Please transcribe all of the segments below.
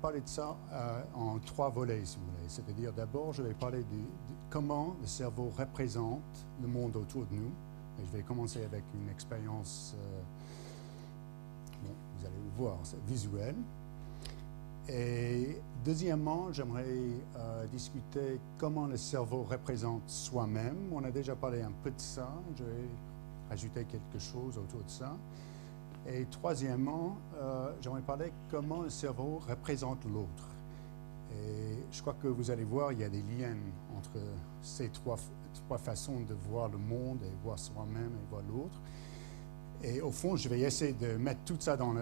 parler de ça en trois volets, si vous voulez. C'est-à-dire, d'abord, je vais parler de comment le cerveau représente le monde autour de nous. Et je vais commencer avec une expérience, bon, vous allez le voir, visuelle. Et deuxièmement, j'aimerais discuter comment le cerveau représente soi-même. On a déjà parlé un peu de ça. Je vais ajouter quelque chose autour de ça. Et troisièmement, j'aimerais parler comment le cerveau représente l'autre. Et je crois que vous allez voir, il y a des liens entre ces trois façons de voir le monde et voir soi-même et voir l'autre. Et au fond, je vais essayer de mettre tout ça dans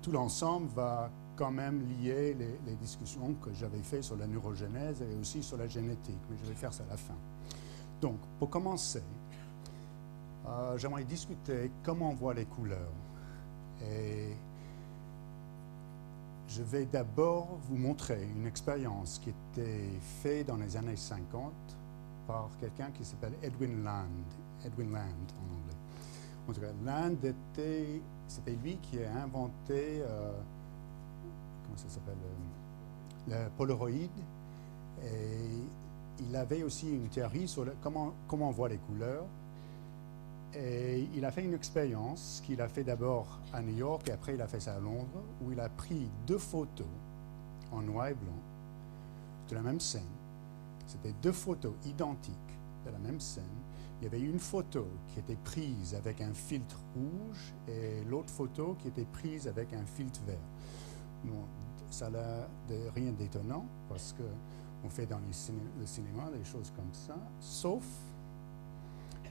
tout l'ensemble va quand même lier les discussions que j'avais faites sur la neurogénèse et aussi sur la génétique, mais je vais faire ça à la fin. Donc, pour commencer, j'aimerais discuter comment on voit les couleurs. Et je vais d'abord vous montrer une expérience qui était faite dans les années 50 par quelqu'un qui s'appelle Edwin Land en anglais. En tout cas, Land c'était lui qui a inventé, comment ça s'appelle, le Polaroid. Et il avait aussi une théorie sur comment on voit les couleurs. Et il a fait une expérience qu'il a fait d'abord à New York et après il a fait ça à Londres, où il a pris 2 photos en noir et blanc de la même scène. C'était 2 photos identiques de la même scène. Il y avait une photo qui était prise avec un filtre rouge et l'autre photo qui était prise avec un filtre vert. Bon, ça n'a rien d'étonnant parce qu'on fait dans le cinéma des choses comme ça, sauf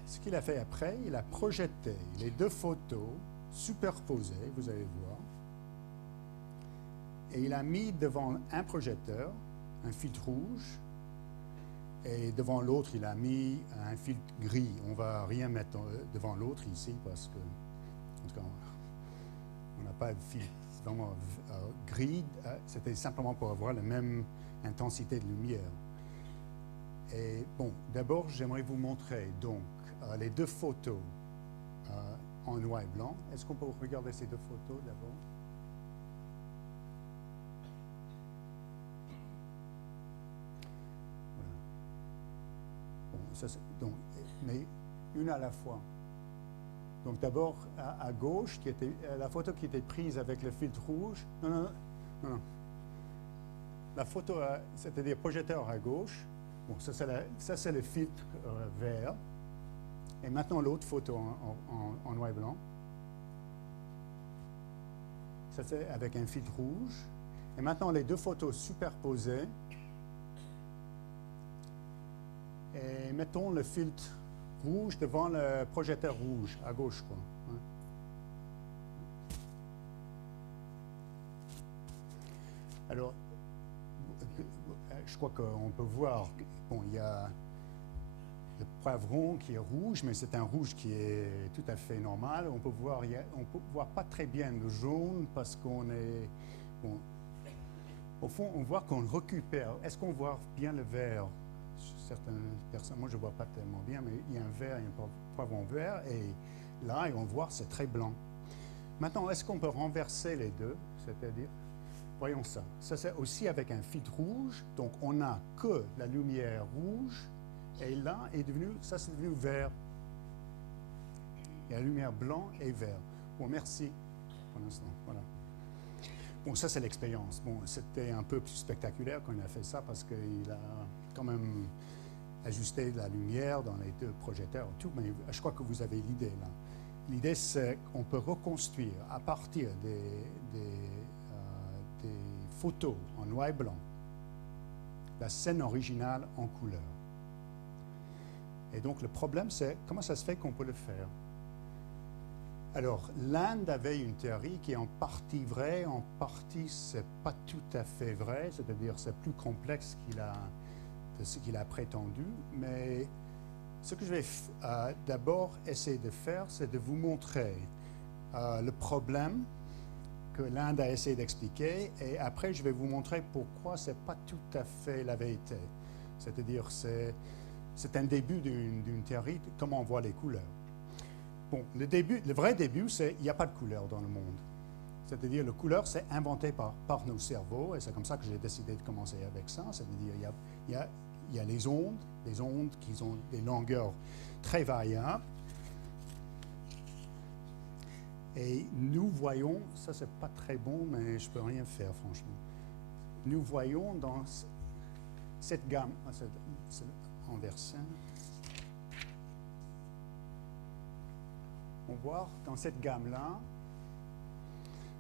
ce qu'il a fait après, il a projeté les 2 photos superposées, vous allez voir, et il a mis devant un projecteur un filtre rouge, et devant l'autre, il a mis un filtre gris. On ne va rien mettre devant l'autre ici parce que, en tout cas, on n'a pas de filtre vraiment gris. C'était simplement pour avoir la même intensité de lumière. Et bon, d'abord, j'aimerais vous montrer donc les 2 photos en noir et blanc. Est-ce qu'on peut regarder ces 2 photos d'abord? Voilà. Bon, ça, donc, mais une à la fois. Donc d'abord, à gauche, qui était, la photo qui était prise avec le filtre rouge. Non. La photo, c'est-à-dire projecteur à gauche. Bon, ça c'est le filtre vert. Et maintenant, l'autre photo en noir et blanc. Ça, c'est avec un filtre rouge. Et maintenant, les 2 photos superposées. Et mettons le filtre rouge devant le projecteur rouge, à gauche, quoi. Hein. Alors, je crois qu'on peut voir, bon, il y a le poivron qui est rouge, mais c'est un rouge qui est tout à fait normal. On peut voir pas très bien le jaune parce qu'on est... Bon, au fond, on voit qu'on récupère. Est-ce qu'on voit bien le vert? Certaines personnes, moi je ne vois pas tellement bien, mais il y a un vert, il y a un poivron vert, et là, on voit c'est très blanc. Maintenant, est-ce qu'on peut renverser les deux? C'est-à-dire, voyons ça. Ça, c'est aussi avec un filtre rouge, donc on n'a que la lumière rouge. Et là, ça c'est devenu vert. Il y a la lumière blanc et vert. Bon, merci pour l'instant. Voilà. Bon, ça c'est l'expérience. Bon, c'était un peu plus spectaculaire quand il a fait ça parce qu'il a quand même ajusté la lumière dans les 2 projecteurs et tout, mais je crois que vous avez l'idée là. L'idée c'est qu'on peut reconstruire à partir des photos en noir et blanc la scène originale en couleur. Et donc, le problème, c'est comment ça se fait qu'on peut le faire? Alors, Land avait une théorie qui est en partie vraie, en partie, c'est pas tout à fait vrai, c'est-à-dire c'est plus complexe de ce qu'il a prétendu, mais ce que je vais d'abord essayer de faire, c'est de vous montrer le problème que Land a essayé d'expliquer, et après, je vais vous montrer pourquoi c'est pas tout à fait la vérité. C'est-à-dire, c'est un début d'une théorie de comment on voit les couleurs. Bon, le vrai début, c'est qu'il n'y a pas de couleurs dans le monde. C'est-à-dire, la couleur, c'est inventé par nos cerveaux, et c'est comme ça que j'ai décidé de commencer avec ça. C'est-à-dire, il y a les ondes qui ont des longueurs très variables. Et nous voyons, ça c'est pas très bon, mais je peux rien faire, franchement. Nous voyons dans cette gamme, c'est en versin. On voit dans cette gamme-là,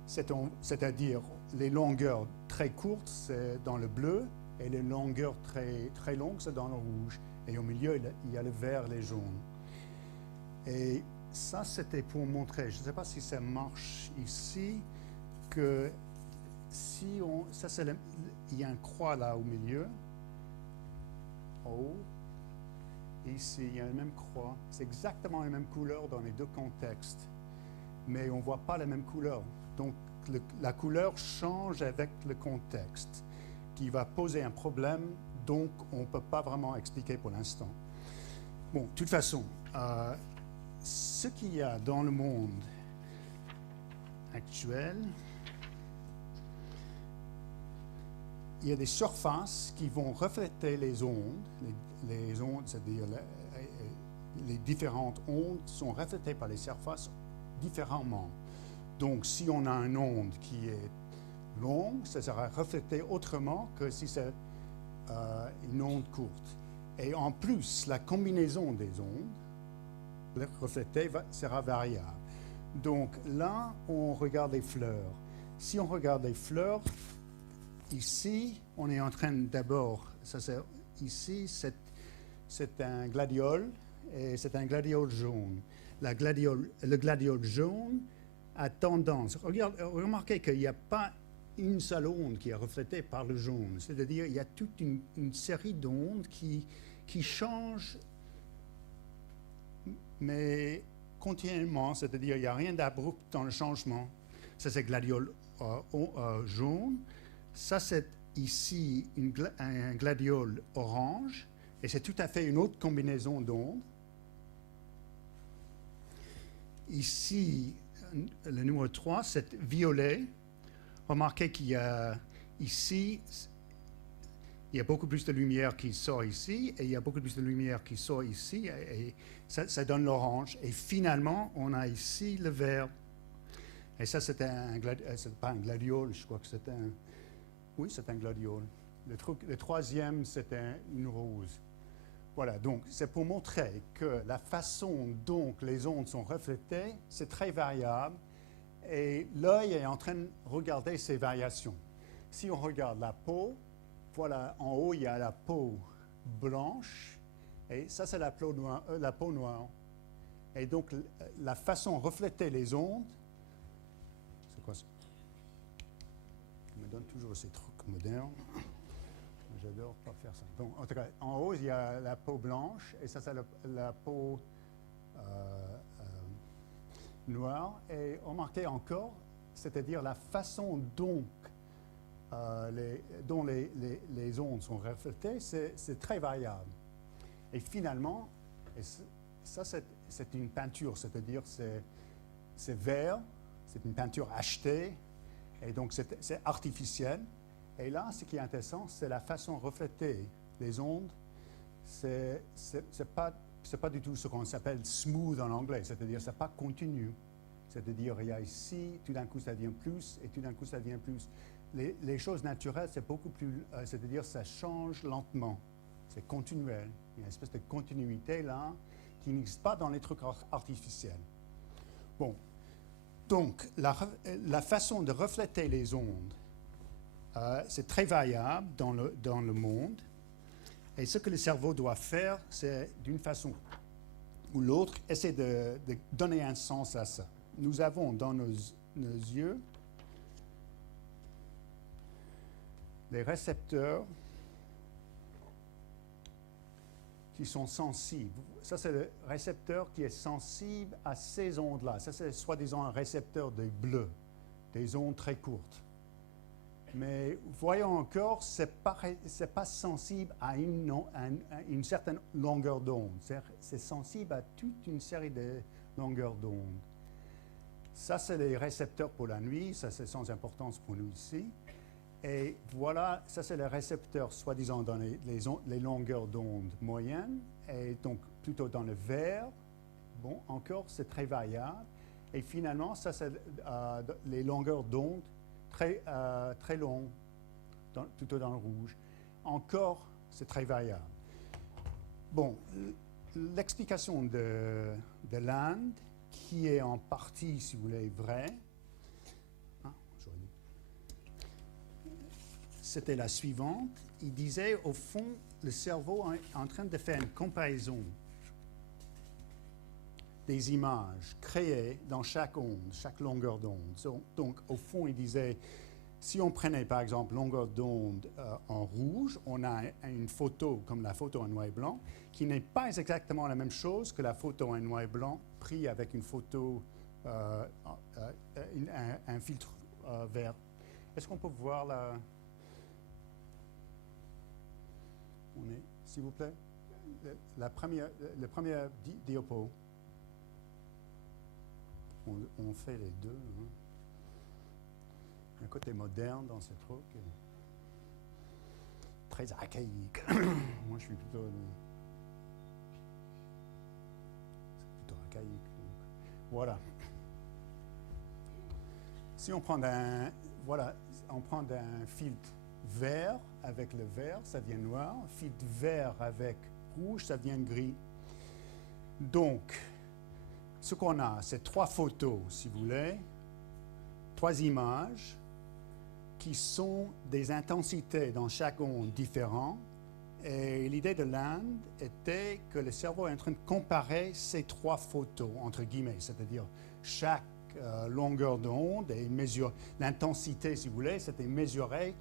c'est-à-dire les longueurs très courtes, c'est dans le bleu, et les longueurs très longues, c'est dans le rouge. Et au milieu, il y a le vert et les jaunes. Et ça, c'était pour montrer, je ne sais pas si ça marche ici, que si on... il y a une croix là au milieu, en haut. Ici, il y a la même croix. C'est exactement la même couleur dans les deux contextes. Mais on ne voit pas la même couleur. Donc, la couleur change avec le contexte, qui va poser un problème, donc on ne peut pas vraiment expliquer pour l'instant. Bon, de toute façon, ce qu'il y a dans le monde actuel, il y a des surfaces qui vont refléter les ondes, c'est-à-dire les différentes ondes sont reflétées par les surfaces différemment. Donc, si on a une onde qui est longue, ça sera reflété autrement que si c'est une onde courte. Et en plus, la combinaison des ondes reflétées sera variable. Donc là, on regarde les fleurs. Si on regarde les fleurs, ici, on est en train d'abord, ici, c'est un gladiole, et c'est un gladiole jaune. Le gladiole jaune a tendance, remarquez qu'il n'y a pas une seule onde qui est reflétée par le jaune, c'est-à-dire il y a toute une série d'ondes qui changent, mais continuellement, c'est-à-dire il n'y a rien d'abrupt dans le changement. Ça, c'est gladiole jaune. Ça, c'est ici un gladiole orange, et c'est tout à fait une autre combinaison d'ondes. Ici, le numéro 3, c'est violet. Remarquez qu'il y a ici, il y a beaucoup plus de lumière qui sort ici, et il y a beaucoup plus de lumière qui sort ici, et ça donne l'orange. Et finalement, on a ici le vert. Et ça, c'est pas un gladiole, je crois que c'est un... Oui, c'est un gladiole. Le troisième, c'est une rose. Voilà, donc c'est pour montrer que la façon dont les ondes sont reflétées, c'est très variable, et l'œil est en train de regarder ces variations. Si on regarde la peau, voilà, en haut, il y a la peau blanche, et ça, c'est la peau noire. Et donc, la façon de refléter les ondes, c'est quoi ça? On me donne toujours ces trucs modernes. J'adore pas faire ça. Donc, en tout cas, en haut, il y a la peau blanche, et ça, c'est la peau noire. Et remarquez encore, c'est-à-dire la façon dont les ondes sont reflétées, c'est très variable. Et finalement, ça, c'est une peinture, c'est-à-dire c'est vert, c'est une peinture achetée, et donc c'est artificiel. Et là, ce qui est intéressant, c'est la façon de refléter les ondes. C'est pas du tout ce qu'on s'appelle smooth en anglais, c'est-à-dire c'est pas continu. C'est-à-dire il y a ici, tout d'un coup ça devient plus, et tout d'un coup ça devient plus. Les choses naturelles, c'est beaucoup plus, c'est-à-dire ça change lentement. C'est continuel. Il y a une espèce de continuité là qui n'existe pas dans les trucs artificiels. Bon, donc la façon de refléter les ondes, c'est très variable dans le monde. Et ce que le cerveau doit faire, c'est d'une façon ou l'autre, essayer de donner un sens à ça. Nous avons dans nos yeux les récepteurs qui sont sensibles. Ça, c'est le récepteur qui est sensible à ces ondes-là. Ça, c'est soi-disant un récepteur de bleu, des ondes très courtes. Mais voyons encore, ce n'est pas sensible à une certaine longueur d'onde. C'est sensible à toute une série de longueurs d'onde. Ça, c'est les récepteurs pour la nuit. Ça, c'est sans importance pour nous ici. Et voilà, ça, c'est les récepteurs, soi-disant, dans les longueurs d'onde moyennes. Et donc, plutôt dans le vert. Bon, encore, c'est très variable. Et finalement, ça, c'est les longueurs d'onde très longues, plutôt dans le rouge. Encore, c'est très variable. Bon, l'explication de Land, qui est en partie, si vous voulez, vraie, c'était la suivante. Il disait, au fond, le cerveau est en train de faire une comparaison des images créées dans chaque onde, chaque longueur d'onde. Donc, au fond, il disait, si on prenait par exemple longueur d'onde en rouge, on a une photo comme la photo en noir et blanc, qui n'est pas exactement la même chose que la photo en noir et blanc prise avec une photo, un filtre vert. Est-ce qu'on peut voir s'il vous plaît, le premier diapo. On fait les deux. Hein. Un côté moderne dans ce truc. Très archaïque. Moi, je suis plutôt archaïque. Donc. Voilà. Si on prend on prend un filtre vert avec le vert, ça devient noir. Filtre vert avec rouge, ça devient gris. Donc, ce qu'on a, c'est 3 photos, si vous voulez, 3 images qui sont des intensités dans chaque onde différentes. Et l'idée de Land était que le cerveau est en train de comparer ces 3 photos, entre guillemets, c'est-à-dire chaque longueur d'onde et mesure l'intensité, si vous voulez, c'était mesuré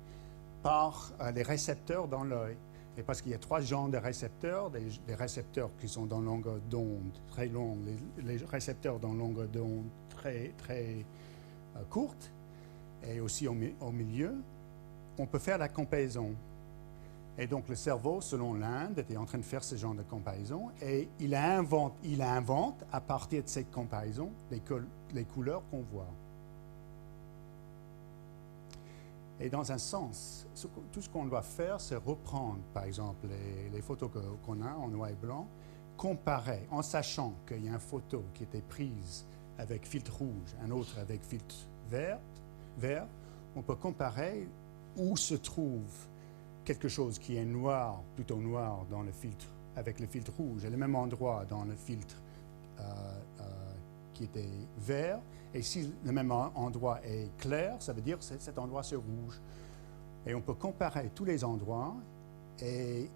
par les récepteurs dans l'œil. Et parce qu'il y a 3 genres de récepteurs, des récepteurs qui sont dans longueur d'onde très longue, les récepteurs dans longueur d'onde très courte, et aussi au milieu, on peut faire la comparaison. Et donc le cerveau, selon l'Inde, était en train de faire ce genre de comparaison, et il invente à partir de cette comparaison les couleurs qu'on voit. Et dans un sens, tout ce qu'on doit faire, c'est reprendre, par exemple, les photos qu'on a en noir et blanc, comparer, en sachant qu'il y a une photo qui était prise avec filtre rouge, un autre avec filtre vert, on peut comparer où se trouve quelque chose qui est noir, plutôt noir dans le filtre, avec le filtre rouge, et le même endroit dans le filtre qui était vert. Et si le même endroit est clair, ça veut dire que cet endroit c'est rouge. Et on peut comparer tous les endroits et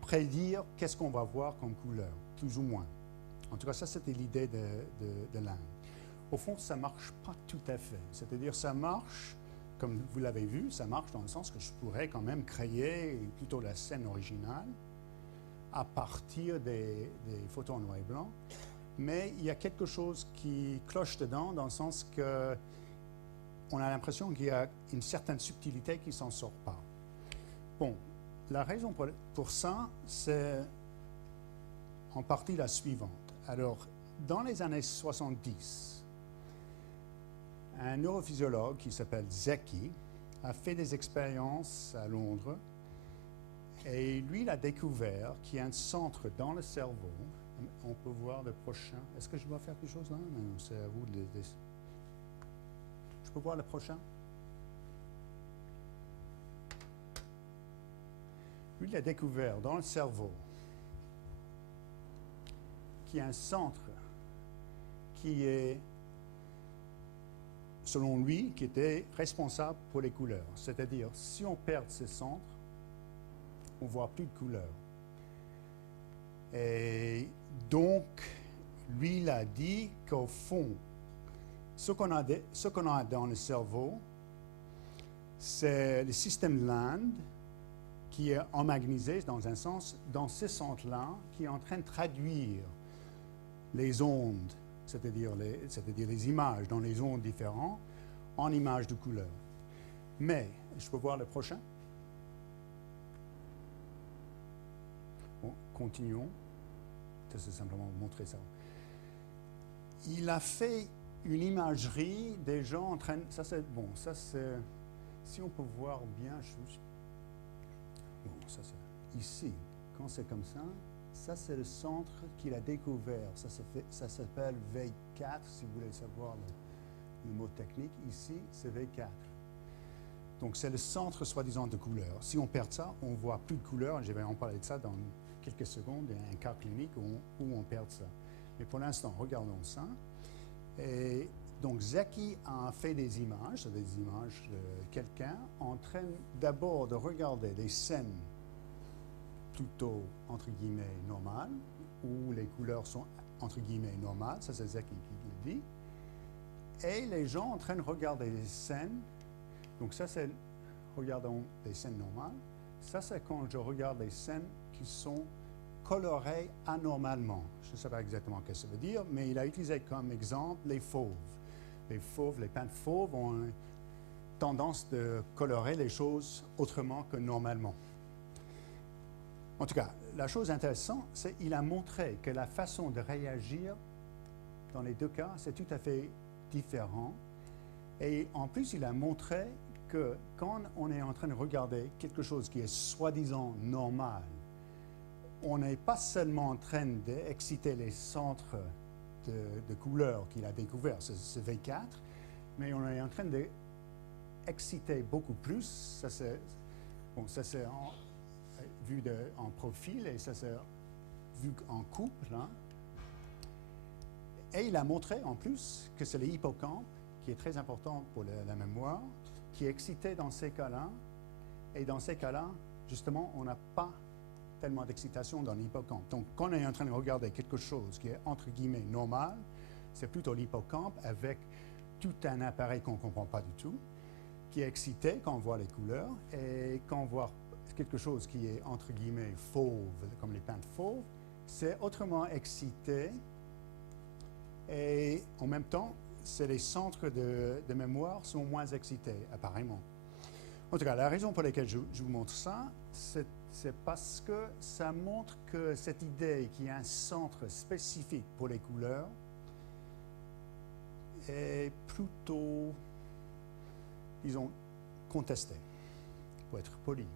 prédire qu'est-ce qu'on va voir comme couleur, plus ou moins. En tout cas, ça c'était l'idée de l'Inde. Au fond, ça ne marche pas tout à fait. C'est-à-dire ça marche, comme vous l'avez vu, ça marche dans le sens que je pourrais quand même créer plutôt la scène originale à partir des photos en noir et blanc. Mais il y a quelque chose qui cloche dedans, dans le sens que on a l'impression qu'il y a une certaine subtilité qui ne s'en sort pas. Bon, la raison pour ça, c'est en partie la suivante. Alors, dans les années 70, un neurophysiologue qui s'appelle Zeki a fait des expériences à Londres, et lui, il a découvert qu'il y a un centre dans le cerveau. On peut voir le prochain. Est-ce que je dois faire quelque chose là? Non, c'est à vous de... Je peux voir le prochain? Lui, il a découvert dans le cerveau qu'il y a un centre qui est, selon lui, qui était responsable pour les couleurs. C'est-à-dire, si on perd ce centre, on ne voit plus de couleurs. Et donc, lui, il a dit qu'au fond, ce qu'on a dans le cerveau, c'est le système Land qui est emmagasiné, dans un sens, dans ce centre-là, qui est en train de traduire les ondes, c'est-à-dire les images dans les ondes différentes, en images de couleur. Mais, je peux voir le prochain? Bon, continuons. C'est simplement montrer ça. Il a fait une imagerie des gens en train... Ça, c'est... Bon, ça, c'est... Si on peut voir bien, juste... Bon, ça, c'est... Ici, quand c'est comme ça, c'est le centre qu'il a découvert. Ça s'appelle V4, si vous voulez savoir le mot technique. Ici, c'est V4. Donc, c'est le centre, soi-disant, de couleur. Si on perd ça, on ne voit plus de couleur. Je vais en parler de ça dans quelques secondes. Il y a un cas clinique où on perd ça. Mais pour l'instant, regardons ça. Et donc, Zeki a fait des images de quelqu'un en train d'abord de regarder des scènes plutôt, entre guillemets, normales, où les couleurs sont, entre guillemets, normales. Ça, c'est Zeki qui le dit. Et les gens en train de regarder des scènes. Donc ça, c'est, regardons les scènes normales. Ça, c'est quand je regarde les scènes qui sont colorées anormalement. Je ne sais pas exactement ce que ça veut dire, mais il a utilisé comme exemple les fauves. Les fauves, les peintres fauves ont une tendance de colorer les choses autrement que normalement. En tout cas, la chose intéressante, c'est qu'il a montré que la façon de réagir dans les deux cas, c'est tout à fait différent. Et en plus, il a montré que quand on est en train de regarder quelque chose qui est soi-disant normal, on n'est pas seulement en train d'exciter les centres de couleurs qu'il a découverts, ce V4, mais on est en train d'exciter beaucoup plus. Ça c'est vu en profil et ça c'est vu en couple. Hein. Et il a montré en plus que c'est l'hippocampe qui est très important pour la mémoire, qui est excité dans ces cas-là. Et dans ces cas-là, justement, on n'a pas tellement d'excitation dans l'hippocampe. Donc, quand on est en train de regarder quelque chose qui est, entre guillemets, normal, c'est plutôt l'hippocampe avec tout un appareil qu'on ne comprend pas du tout, qui est excité quand on voit les couleurs. Et quand on voit quelque chose qui est, entre guillemets, fauve, comme les peintres fauves, c'est autrement excité. Et en même temps, les centres de mémoire sont moins excités, apparemment. En tout cas, la raison pour laquelle je vous montre ça, c'est parce que ça montre que cette idée qu'il y a un centre spécifique pour les couleurs est plutôt, disons, contestée, pour être poli.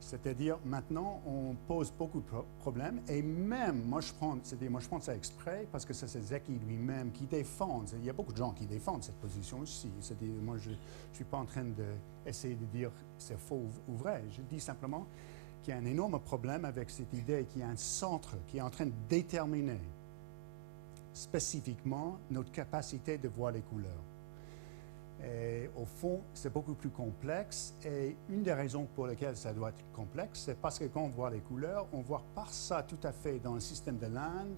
C'est-à-dire, maintenant, on pose beaucoup de problèmes, et même, moi je prends ça exprès, parce que c'est Zeki lui-même qui défend. Il y a beaucoup de gens qui défendent cette position aussi. C'est-à-dire, moi, je ne suis pas en train d'essayer de dire c'est faux ou vrai. Je dis simplement qu'il y a un énorme problème avec cette idée qu'il y a un centre qui est en train de déterminer spécifiquement notre capacité de voir les couleurs. Et au fond, c'est beaucoup plus complexe. Et une des raisons pour lesquelles ça doit être complexe, c'est parce que quand on voit les couleurs, on ne voit pas ça tout à fait dans le système de Land.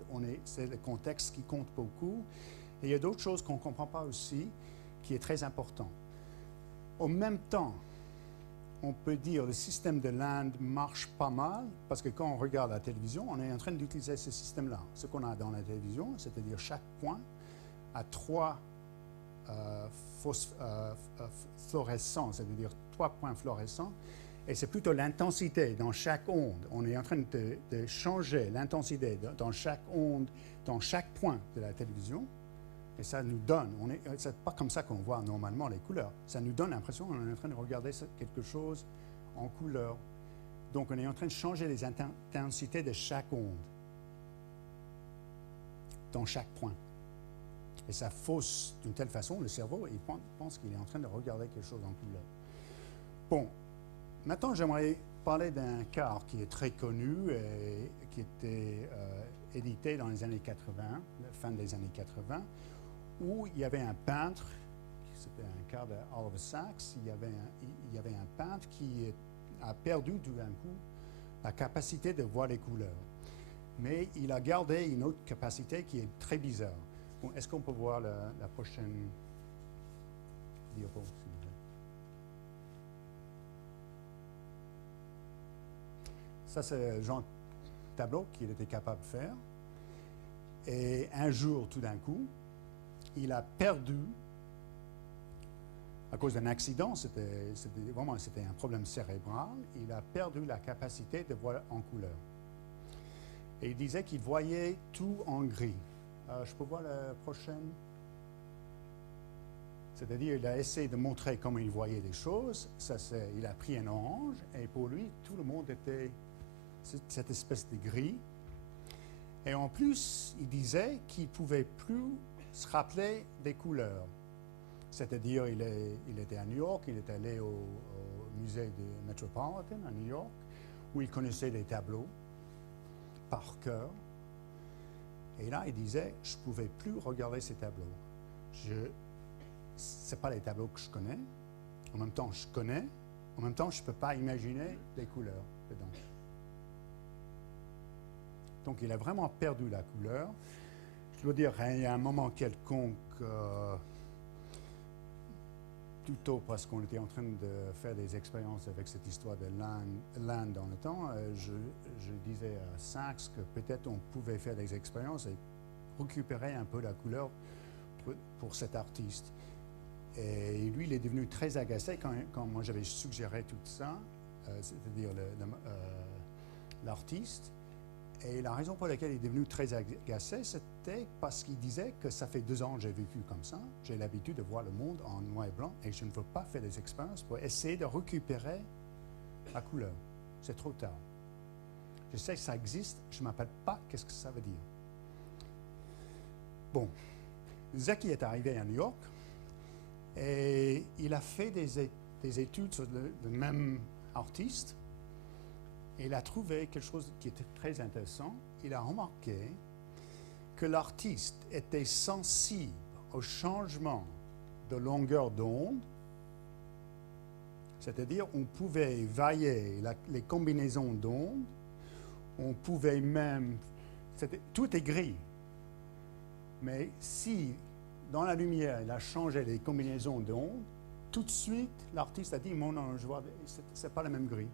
C'est le contexte qui compte beaucoup. Et il y a d'autres choses qu'on ne comprend pas aussi, qui est très important. En même temps, on peut dire que le système de Land marche pas mal, parce que quand on regarde la télévision, on est en train d'utiliser ce système-là. Ce qu'on a dans la télévision, c'est-à-dire chaque point a trois fluorescents, c'est-à-dire 3 points fluorescents, et c'est plutôt l'intensité dans chaque onde. On est en train de changer l'intensité dans chaque onde, dans chaque point de la télévision, et ça nous donne, c'est pas comme ça qu'on voit normalement les couleurs, ça nous donne l'impression qu'on est en train de regarder quelque chose en couleur. Donc on est en train de changer les intensités de chaque onde, dans chaque point. Et ça fausse d'une telle façon le cerveau, il pense qu'il est en train de regarder quelque chose en couleur. Bon, maintenant j'aimerais parler d'un cas qui est très connu et qui était édité dans les années 80, la fin des années 80, où il y avait un peintre, c'était un cas de Oliver Sacks, il y avait un peintre qui a perdu tout d'un coup la capacité de voir les couleurs. Mais il a gardé une autre capacité qui est très bizarre. Bon, est-ce qu'on peut voir la prochaine diapo, s'il vous plaît? Ça, c'est le genre de tableau qu'il était capable de faire. Et un jour, tout d'un coup, il a perdu, à cause d'un accident, c'était un problème cérébral, il a perdu la capacité de voir en couleur. Et il disait qu'il voyait tout en gris. Je peux voir la prochaine? C'est-à-dire, il a essayé de montrer comment il voyait les choses. Il a pris un orange, et pour lui, tout le monde était cette espèce de gris. Et en plus, il disait qu'il ne pouvait plus se rappeler des couleurs. C'est-à-dire, il était à New York, il est allé au musée de Metropolitan à New York, où il connaissait les tableaux par cœur. Et là, il disait, je ne pouvais plus regarder ces tableaux. Ce n'est pas les tableaux que je connais. En même temps, je connais. En même temps, je ne peux pas imaginer les couleurs dedans. Donc, il a vraiment perdu la couleur. Je dois dire, il y a un moment quelconque, plutôt parce qu'on était en train de faire des expériences avec cette histoire de l'Inde dans le temps, je disais à Sachs que peut-être on pouvait faire des expériences et récupérer un peu la couleur pour cet artiste. Et lui, il est devenu très agacé quand moi j'avais suggéré tout ça, c'est-à-dire l'artiste. Et la raison pour laquelle il est devenu très agacé, c'était parce qu'il disait que ça fait 2 ans que j'ai vécu comme ça, j'ai l'habitude de voir le monde en noir et blanc, et je ne veux pas faire des expériences pour essayer de récupérer la couleur. C'est trop tard. Je sais que ça existe, je ne m'appelle pas qu'est-ce que ça veut dire. Bon, Zeki est arrivé à New York, et il a fait des études sur le même artiste. Et il a trouvé quelque chose qui était très intéressant. Il a remarqué que l'artiste était sensible au changement de longueur d'onde, c'est-à-dire on pouvait varier les combinaisons d'ondes, on pouvait même... Tout est gris. Mais si, dans la lumière, il a changé les combinaisons d'ondes, tout de suite, l'artiste a dit, non, je vois, c'est pas le même gris.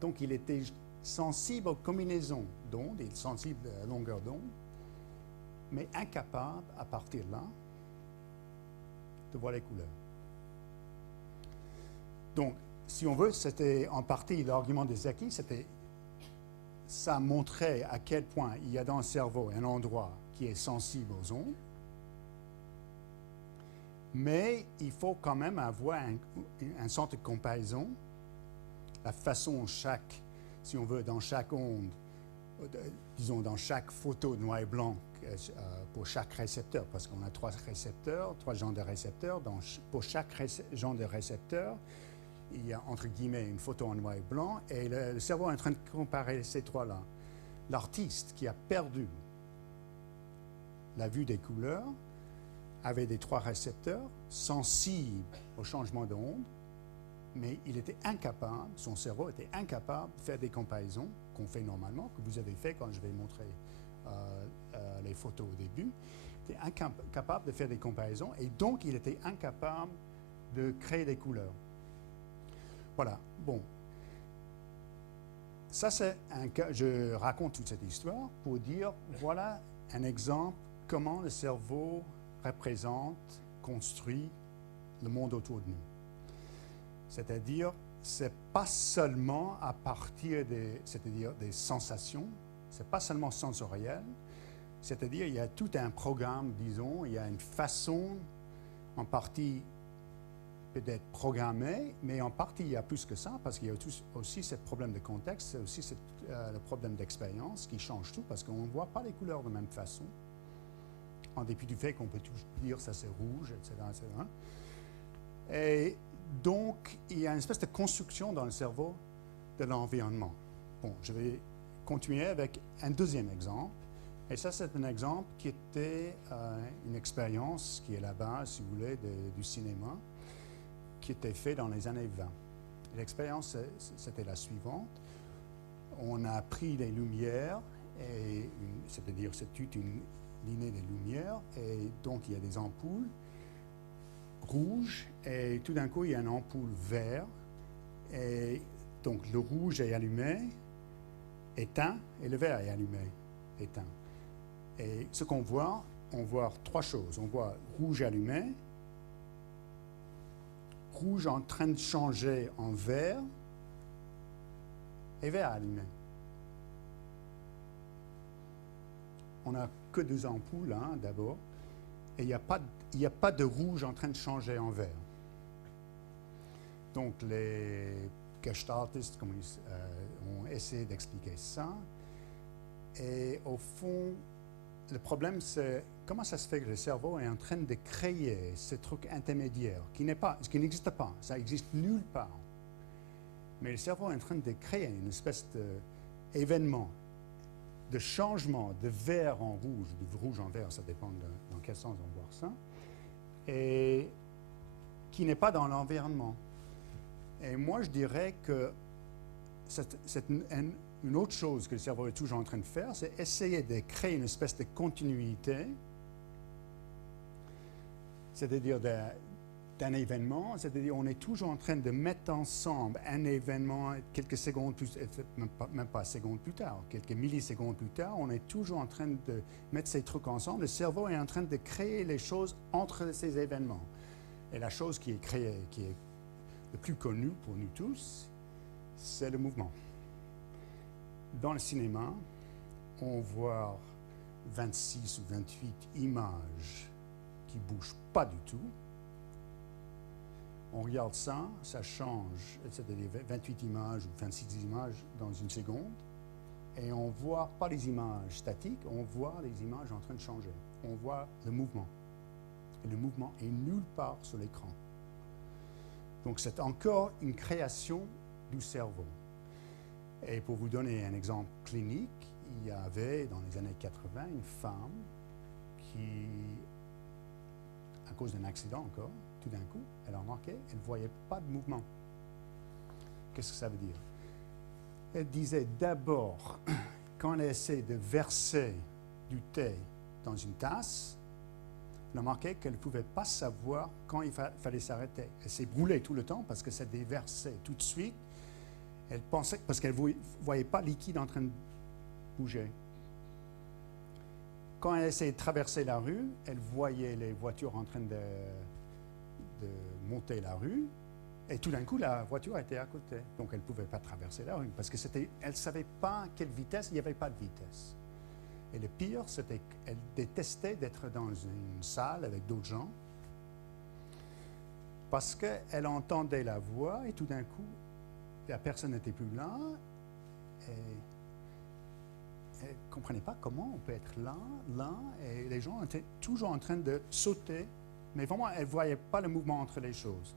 Donc, il était sensible aux combinaisons d'ondes, il est sensible à la longueur d'onde, mais incapable, à partir de là, de voir les couleurs. Donc, si on veut, c'était en partie l'argument de Zeki, ça montrait à quel point il y a dans le cerveau un endroit qui est sensible aux ondes, mais il faut quand même avoir un centre de comparaison. La façon si on veut, dans chaque onde, disons dans chaque photo noir et blanc, pour chaque récepteur, parce qu'on a 3 récepteurs, 3 genres de récepteurs, pour chaque genre de récepteur, il y a entre guillemets une photo en noir et blanc, et le cerveau est en train de comparer ces 3-là. L'artiste qui a perdu la vue des couleurs avait des 3 récepteurs sensibles au changement d'onde, mais il était incapable, son cerveau était incapable de faire des comparaisons qu'on fait normalement, que vous avez fait quand je vais montrer les photos au début. Il était incapable de faire des comparaisons, et donc il était incapable de créer des couleurs. Voilà, bon. Ça, c'est un cas, je raconte toute cette histoire pour dire, voilà un exemple comment le cerveau représente, construit le monde autour de nous. C'est-à-dire, ce n'est pas seulement à partir des sensations, ce n'est pas seulement sensoriel, c'est-à-dire il y a tout un programme, disons, il y a une façon, en partie peut-être programmée, mais en partie il y a plus que ça, parce qu'il y a aussi ce problème de contexte, c'est aussi le problème d'expérience qui change tout, parce qu'on ne voit pas les couleurs de la même façon, en dépit du fait qu'on peut toujours dire ça c'est rouge, etc., etc. Et donc, il y a une espèce de construction dans le cerveau de l'environnement. Bon, je vais continuer avec un deuxième exemple. Et ça, c'est un exemple qui était une expérience qui est la base, si vous voulez, du cinéma, qui était fait dans les années 20. L'expérience, c'était la suivante. On a pris des lumières, c'est-à-dire c'est toute une lignée de lumières, et donc il y a des ampoules rouge, et tout d'un coup, il y a une ampoule vert, et donc le rouge est allumé, éteint, et le vert est allumé, éteint. Et ce qu'on voit, on voit 3 choses. On voit rouge allumé, rouge en train de changer en vert, et vert allumé. On n'a que 2 ampoules, hein, d'abord, et il n'y a pas il n'y a pas de rouge en train de changer en vert. Donc les gestaltistes ont essayé d'expliquer ça. Et au fond, le problème, c'est comment ça se fait que le cerveau est en train de créer ce truc intermédiaire qui n'existe pas, ça n'existe nulle part. Mais le cerveau est en train de créer une espèce d'événement, de changement de vert en rouge, de rouge en vert, ça dépend dans quel sens on voit ça, et qui n'est pas dans l'environnement. Et moi, je dirais que c'est une autre chose que le cerveau est toujours en train de faire, c'est essayer de créer une espèce de continuité, c'est-à-dire d'un événement, c'est-à-dire on est toujours en train de mettre ensemble un événement quelques secondes plus, même pas secondes plus tard, quelques millisecondes plus tard, on est toujours en train de mettre ces trucs ensemble. Le cerveau est en train de créer les choses entre ces événements. Et la chose qui est créée, qui est le plus connu pour nous tous, c'est le mouvement. Dans le cinéma, on voit 26 ou 28 images qui ne bougent pas du tout. On regarde ça, ça change, c'est-à-dire 28 images ou 26 images dans une seconde, et on ne voit pas les images statiques, on voit les images en train de changer. On voit le mouvement. Et le mouvement est nulle part sur l'écran. Donc c'est encore une création du cerveau. Et pour vous donner un exemple clinique, il y avait dans les années 80 une femme qui, à cause d'un accident encore, tout d'un coup, elle a remarqué, elle ne voyait pas de mouvement. Qu'est-ce que ça veut dire? Elle disait d'abord, quand elle essaie de verser du thé dans une tasse, elle a remarqué qu'elle ne pouvait pas savoir quand il fallait s'arrêter. Elle s'est brûlée tout le temps parce que ça déversait tout de suite. Elle pensait, parce qu'elle ne voyait pas le liquide en train de bouger. Quand elle essayait de traverser la rue, elle voyait les voitures en train de monter la rue, et tout d'un coup, la voiture était à côté. Donc, elle ne pouvait pas traverser la rue, parce qu'elle ne savait pas quelle vitesse, il n'y avait pas de vitesse. Et le pire, c'était qu'elle détestait d'être dans une salle avec d'autres gens, parce qu'elle entendait la voix, et tout d'un coup, la personne n'était plus là, et elle ne comprenait pas comment on peut être là, et les gens étaient toujours en train de sauter, mais vraiment, elle ne voyait pas le mouvement entre les choses.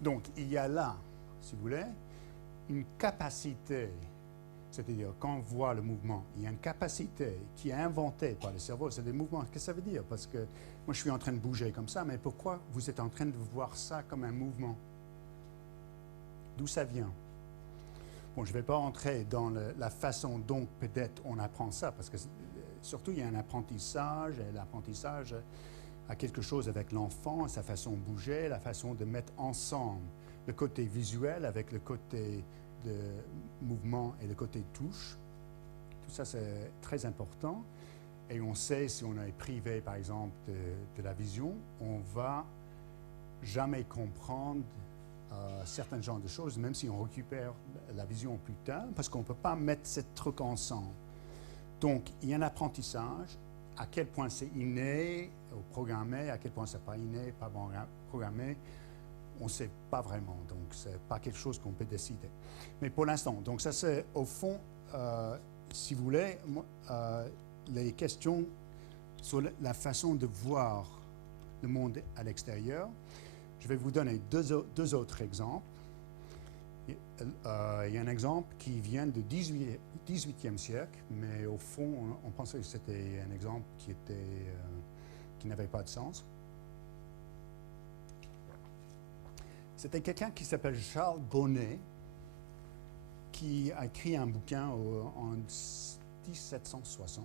Donc, il y a là, si vous voulez, une capacité, c'est-à-dire quand on voit le mouvement, il y a une capacité qui est inventée par le cerveau. C'est des mouvements. Qu'est-ce que ça veut dire? Parce que moi, je suis en train de bouger comme ça, mais pourquoi vous êtes en train de voir ça comme un mouvement? D'où ça vient? Bon, je ne vais pas entrer dans la façon dont peut-être on apprend ça, parce que surtout, il y a un apprentissage, et l'apprentissage a quelque chose avec l'enfant, sa façon de bouger, la façon de mettre ensemble le côté visuel avec le côté de mouvement et le côté touche. Tout ça, c'est très important. Et on sait, si on est privé, par exemple, de la vision, on ne va jamais comprendre certains genres de choses, même si on récupère la vision plus tard, parce qu'on ne peut pas mettre ces trucs ensemble. Donc, il y a un apprentissage, à quel point c'est inné ou programmé, à quel point c'est pas inné, pas programmé, on ne sait pas vraiment. Donc, ce n'est pas quelque chose qu'on peut décider. Mais pour l'instant, donc ça c'est au fond, si vous voulez, les questions sur la façon de voir le monde à l'extérieur. Je vais vous donner deux autres exemples. Il y a un exemple qui vient du 18e siècle, mais au fond, on pensait que c'était un exemple qui n'avait pas de sens. C'était quelqu'un qui s'appelle Charles Bonnet, qui a écrit un bouquin en 1760,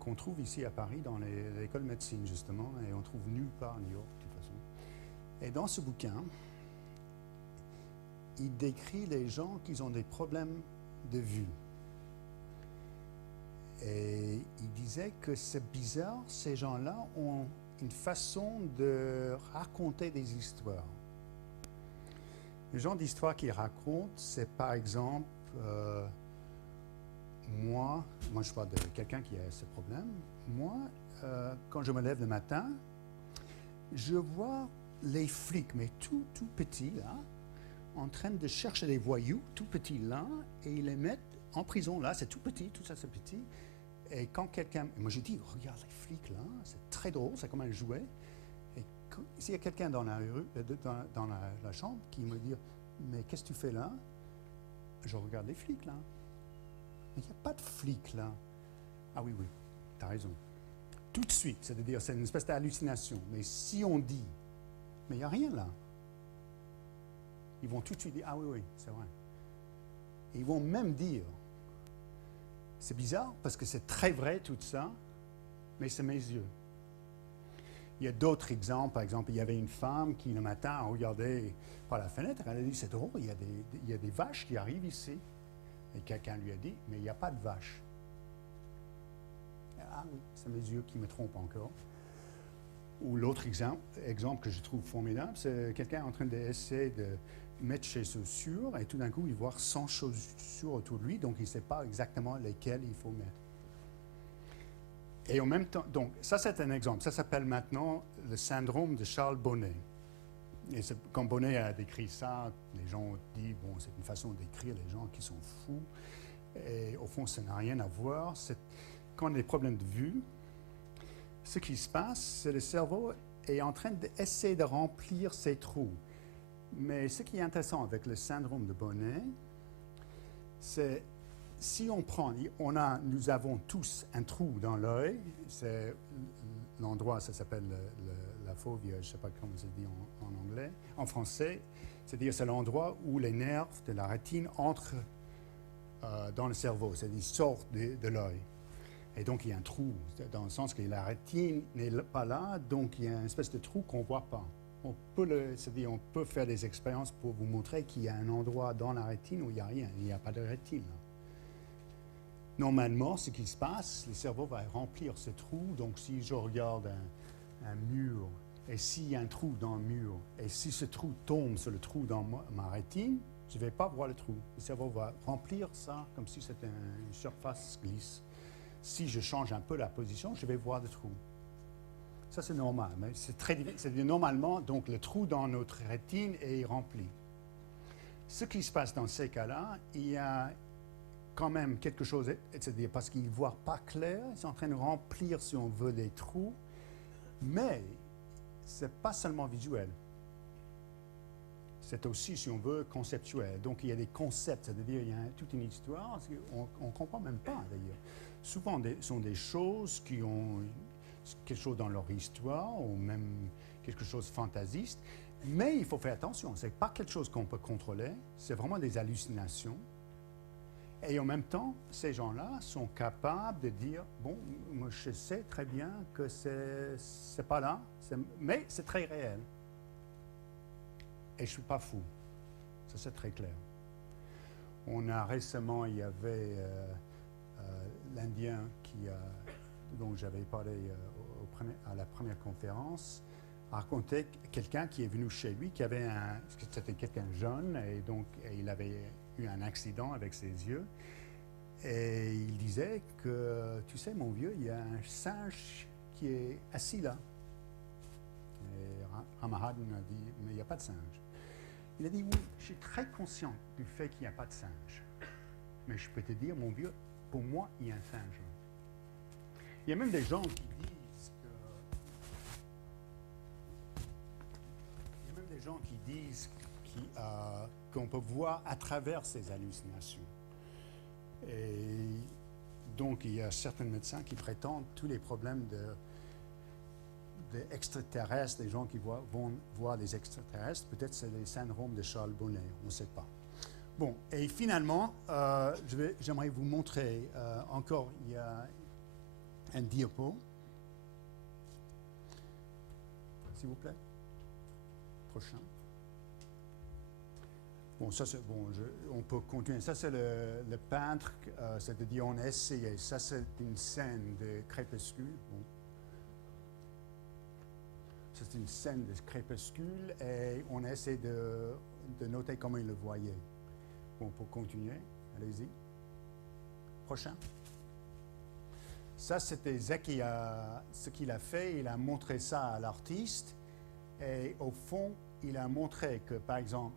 qu'on trouve ici à Paris, dans l'école de médecine, justement, et on trouve nulle part à New York, de toute façon. Et dans ce bouquin, il décrit les gens qui ont des problèmes de vue. Et il disait que c'est bizarre, ces gens-là ont une façon de raconter des histoires. Le genre d'histoire qu'ils racontent, c'est par exemple, moi je parle de quelqu'un qui a ce problème. Moi, quand je me lève le matin, je vois les flics, mais tout petits là, en train de chercher les voyous, tout petits là, et ils les mettent en prison là, c'est tout petit, tout ça c'est petit. Et quand quelqu'un, moi je dis, regarde les flics là, c'est très drôle, c'est comme un jouet. Et s'il y a quelqu'un dans la rue, dans la chambre qui me dit, mais qu'est-ce que tu fais là? Je regarde les flics là. Mais il n'y a pas de flics là. Ah oui, tu as raison. Tout de suite, c'est-à-dire c'est une espèce d'hallucination. Mais si on dit, mais il n'y a rien là, ils vont tout de suite dire, ah oui, c'est vrai. Et ils vont même dire, c'est bizarre parce que c'est très vrai tout ça, mais c'est mes yeux. Il y a d'autres exemples. Par exemple, il y avait une femme qui le matin regardait par la fenêtre, elle a dit, c'est drôle, il y a des vaches qui arrivent ici. Et quelqu'un lui a dit, mais il n'y a pas de vaches. Ah oui, c'est mes yeux qui me trompent encore. Ou l'autre exemple que je trouve formidable, c'est quelqu'un en train d'essayer de mettre ses chaussures et tout d'un coup, il voit 100 chaussures autour de lui, donc il ne sait pas exactement lesquelles il faut mettre. Et en même temps, donc ça c'est un exemple, ça s'appelle maintenant le syndrome de Charles Bonnet. Et quand Bonnet a décrit ça, les gens ont dit, bon, c'est une façon d'écrire les gens qui sont fous, et au fond, ça n'a rien à voir. Quand on a des problèmes de vue, ce qui se passe, c'est que le cerveau est en train d'essayer de remplir ses trous. Mais ce qui est intéressant avec le syndrome de Bonnet, c'est si on prend, nous avons tous un trou dans l'œil, c'est l'endroit, ça s'appelle la fovea, je ne sais pas comment c'est dit en anglais, en français, c'est-à-dire c'est l'endroit où les nerfs de la rétine entrent dans le cerveau, c'est-à-dire ils sortent de l'œil. Et donc il y a un trou, dans le sens que la rétine n'est pas là, donc il y a une espèce de trou qu'on ne voit pas. C'est-à-dire on peut faire des expériences pour vous montrer qu'il y a un endroit dans la rétine où il n'y a rien, il n'y a pas de rétine. Normalement, ce qui se passe, le cerveau va remplir ce trou, donc si je regarde un mur, et s'il y a un trou dans le mur, et si ce trou tombe sur le trou dans ma rétine, je ne vais pas voir le trou. Le cerveau va remplir ça comme si c'était une surface glisse. Si je change un peu la position, je vais voir le trou. Ça, c'est normal, mais normalement, donc le trou dans notre rétine est rempli. Ce qui se passe dans ces cas-là, il y a quand même quelque chose, c'est-à-dire parce qu'ils ne voient pas clair, ils sont en train de remplir, si on veut, les trous, mais ce n'est pas seulement visuel. C'est aussi, si on veut, conceptuel. Donc il y a des concepts, c'est-à-dire il y a toute une histoire, on ne comprend même pas d'ailleurs. Souvent, ce sont des choses qui ont quelque chose dans leur histoire, ou même quelque chose de fantasiste, mais il faut faire attention, ce n'est pas quelque chose qu'on peut contrôler, c'est vraiment des hallucinations. Et en même temps, ces gens-là sont capables de dire, bon, moi je sais très bien que c'est pas là, mais c'est très réel. Et je ne suis pas fou. Ça, c'est très clair. Récemment, il y avait l'Indien dont j'avais parlé à la première conférence, a raconté quelqu'un qui est venu chez lui, c'était quelqu'un jeune, et donc il avait eu un accident avec ses yeux. Et il disait que, tu sais, mon vieux, il y a un singe qui est assis là. Et Ramahad a dit, mais il n'y a pas de singe. Il a dit, oui, je suis très conscient du fait qu'il n'y a pas de singe. Mais je peux te dire, mon vieux, pour moi, il y a un singe. Il y a même des gens qui disent qu'on peut voir à travers ces hallucinations. Et donc, il y a certains médecins qui prétendent tous les problèmes d'extraterrestres, des gens qui vont voir des extraterrestres, peut-être c'est les syndromes de Charles Bonnet, on ne sait pas. Bon, et finalement, j'aimerais vous montrer encore, il y a un diapo. S'il vous plaît. Prochain. Bon, ça c'est bon, on peut continuer. Ça c'est le peintre, c'est-à-dire on a essayé. Ça c'est une scène de crépuscule. Bon. C'est une scène de crépuscule et on essaie de noter comment il le voyait. Bon, pour continuer, allez-y. Prochain. Ça, c'était Zeki, ce qu'il a fait. Il a montré ça à l'artiste. Et au fond, il a montré que, par exemple,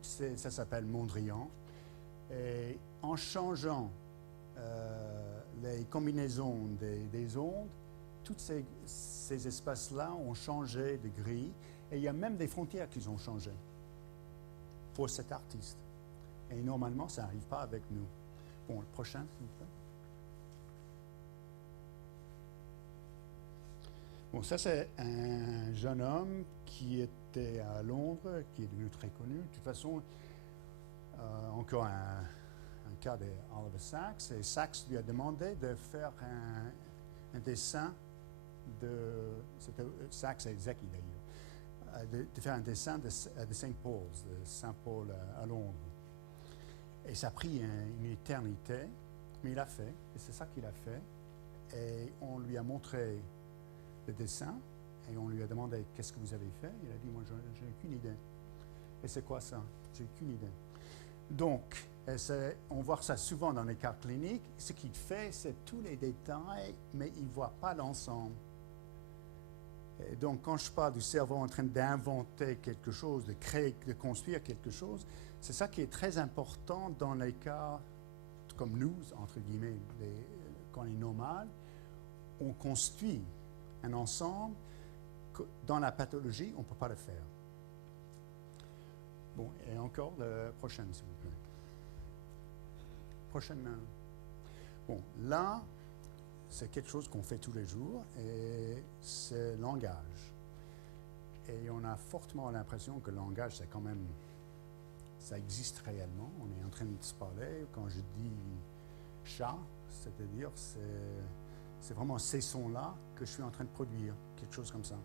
ça s'appelle Mondrian. Et en changeant les combinaisons des ondes, tous ces espaces-là ont changé de grille. Et il y a même des frontières qui ont changé pour cet artiste. Et normalement, ça n'arrive pas avec nous. Bon, le prochain, s'il vous plaît. Bon, ça, c'est un jeune homme qui était à Londres, qui est devenu très connu. De toute façon, encore un cas d'Oliver Sacks. Et Sacks lui a demandé de faire un dessin Sacks et Zeki d'ailleurs, de faire un dessin de Saint Paul's, de Saint-Paul à Londres. Et ça a pris une éternité, mais il a fait, et c'est ça qu'il a fait. Et on lui a montré le dessin, et on lui a demandé qu'est-ce que vous avez fait. Il a dit, moi, j'ai aucune idée. Et c'est quoi ça? J'ai aucune idée. Donc, on voit ça souvent dans les cas cliniques. Ce qu'il fait, c'est tous les détails, mais il ne voit pas l'ensemble. Et donc, quand je parle du cerveau en train d'inventer quelque chose, de créer, de construire quelque chose, c'est ça qui est très important dans les cas comme nous, entre guillemets, quand on est normal, on construit un ensemble. Dans la pathologie, on ne peut pas le faire. Bon, et encore la prochaine, s'il vous plaît. Prochaine. Bon, là, c'est quelque chose qu'on fait tous les jours, et c'est le langage. Et on a fortement l'impression que le langage, c'est quand même, ça existe réellement. On est en train de se parler. Quand je dis chat, c'est-à-dire, c'est vraiment ces sons-là que je suis en train de produire, quelque chose comme ça.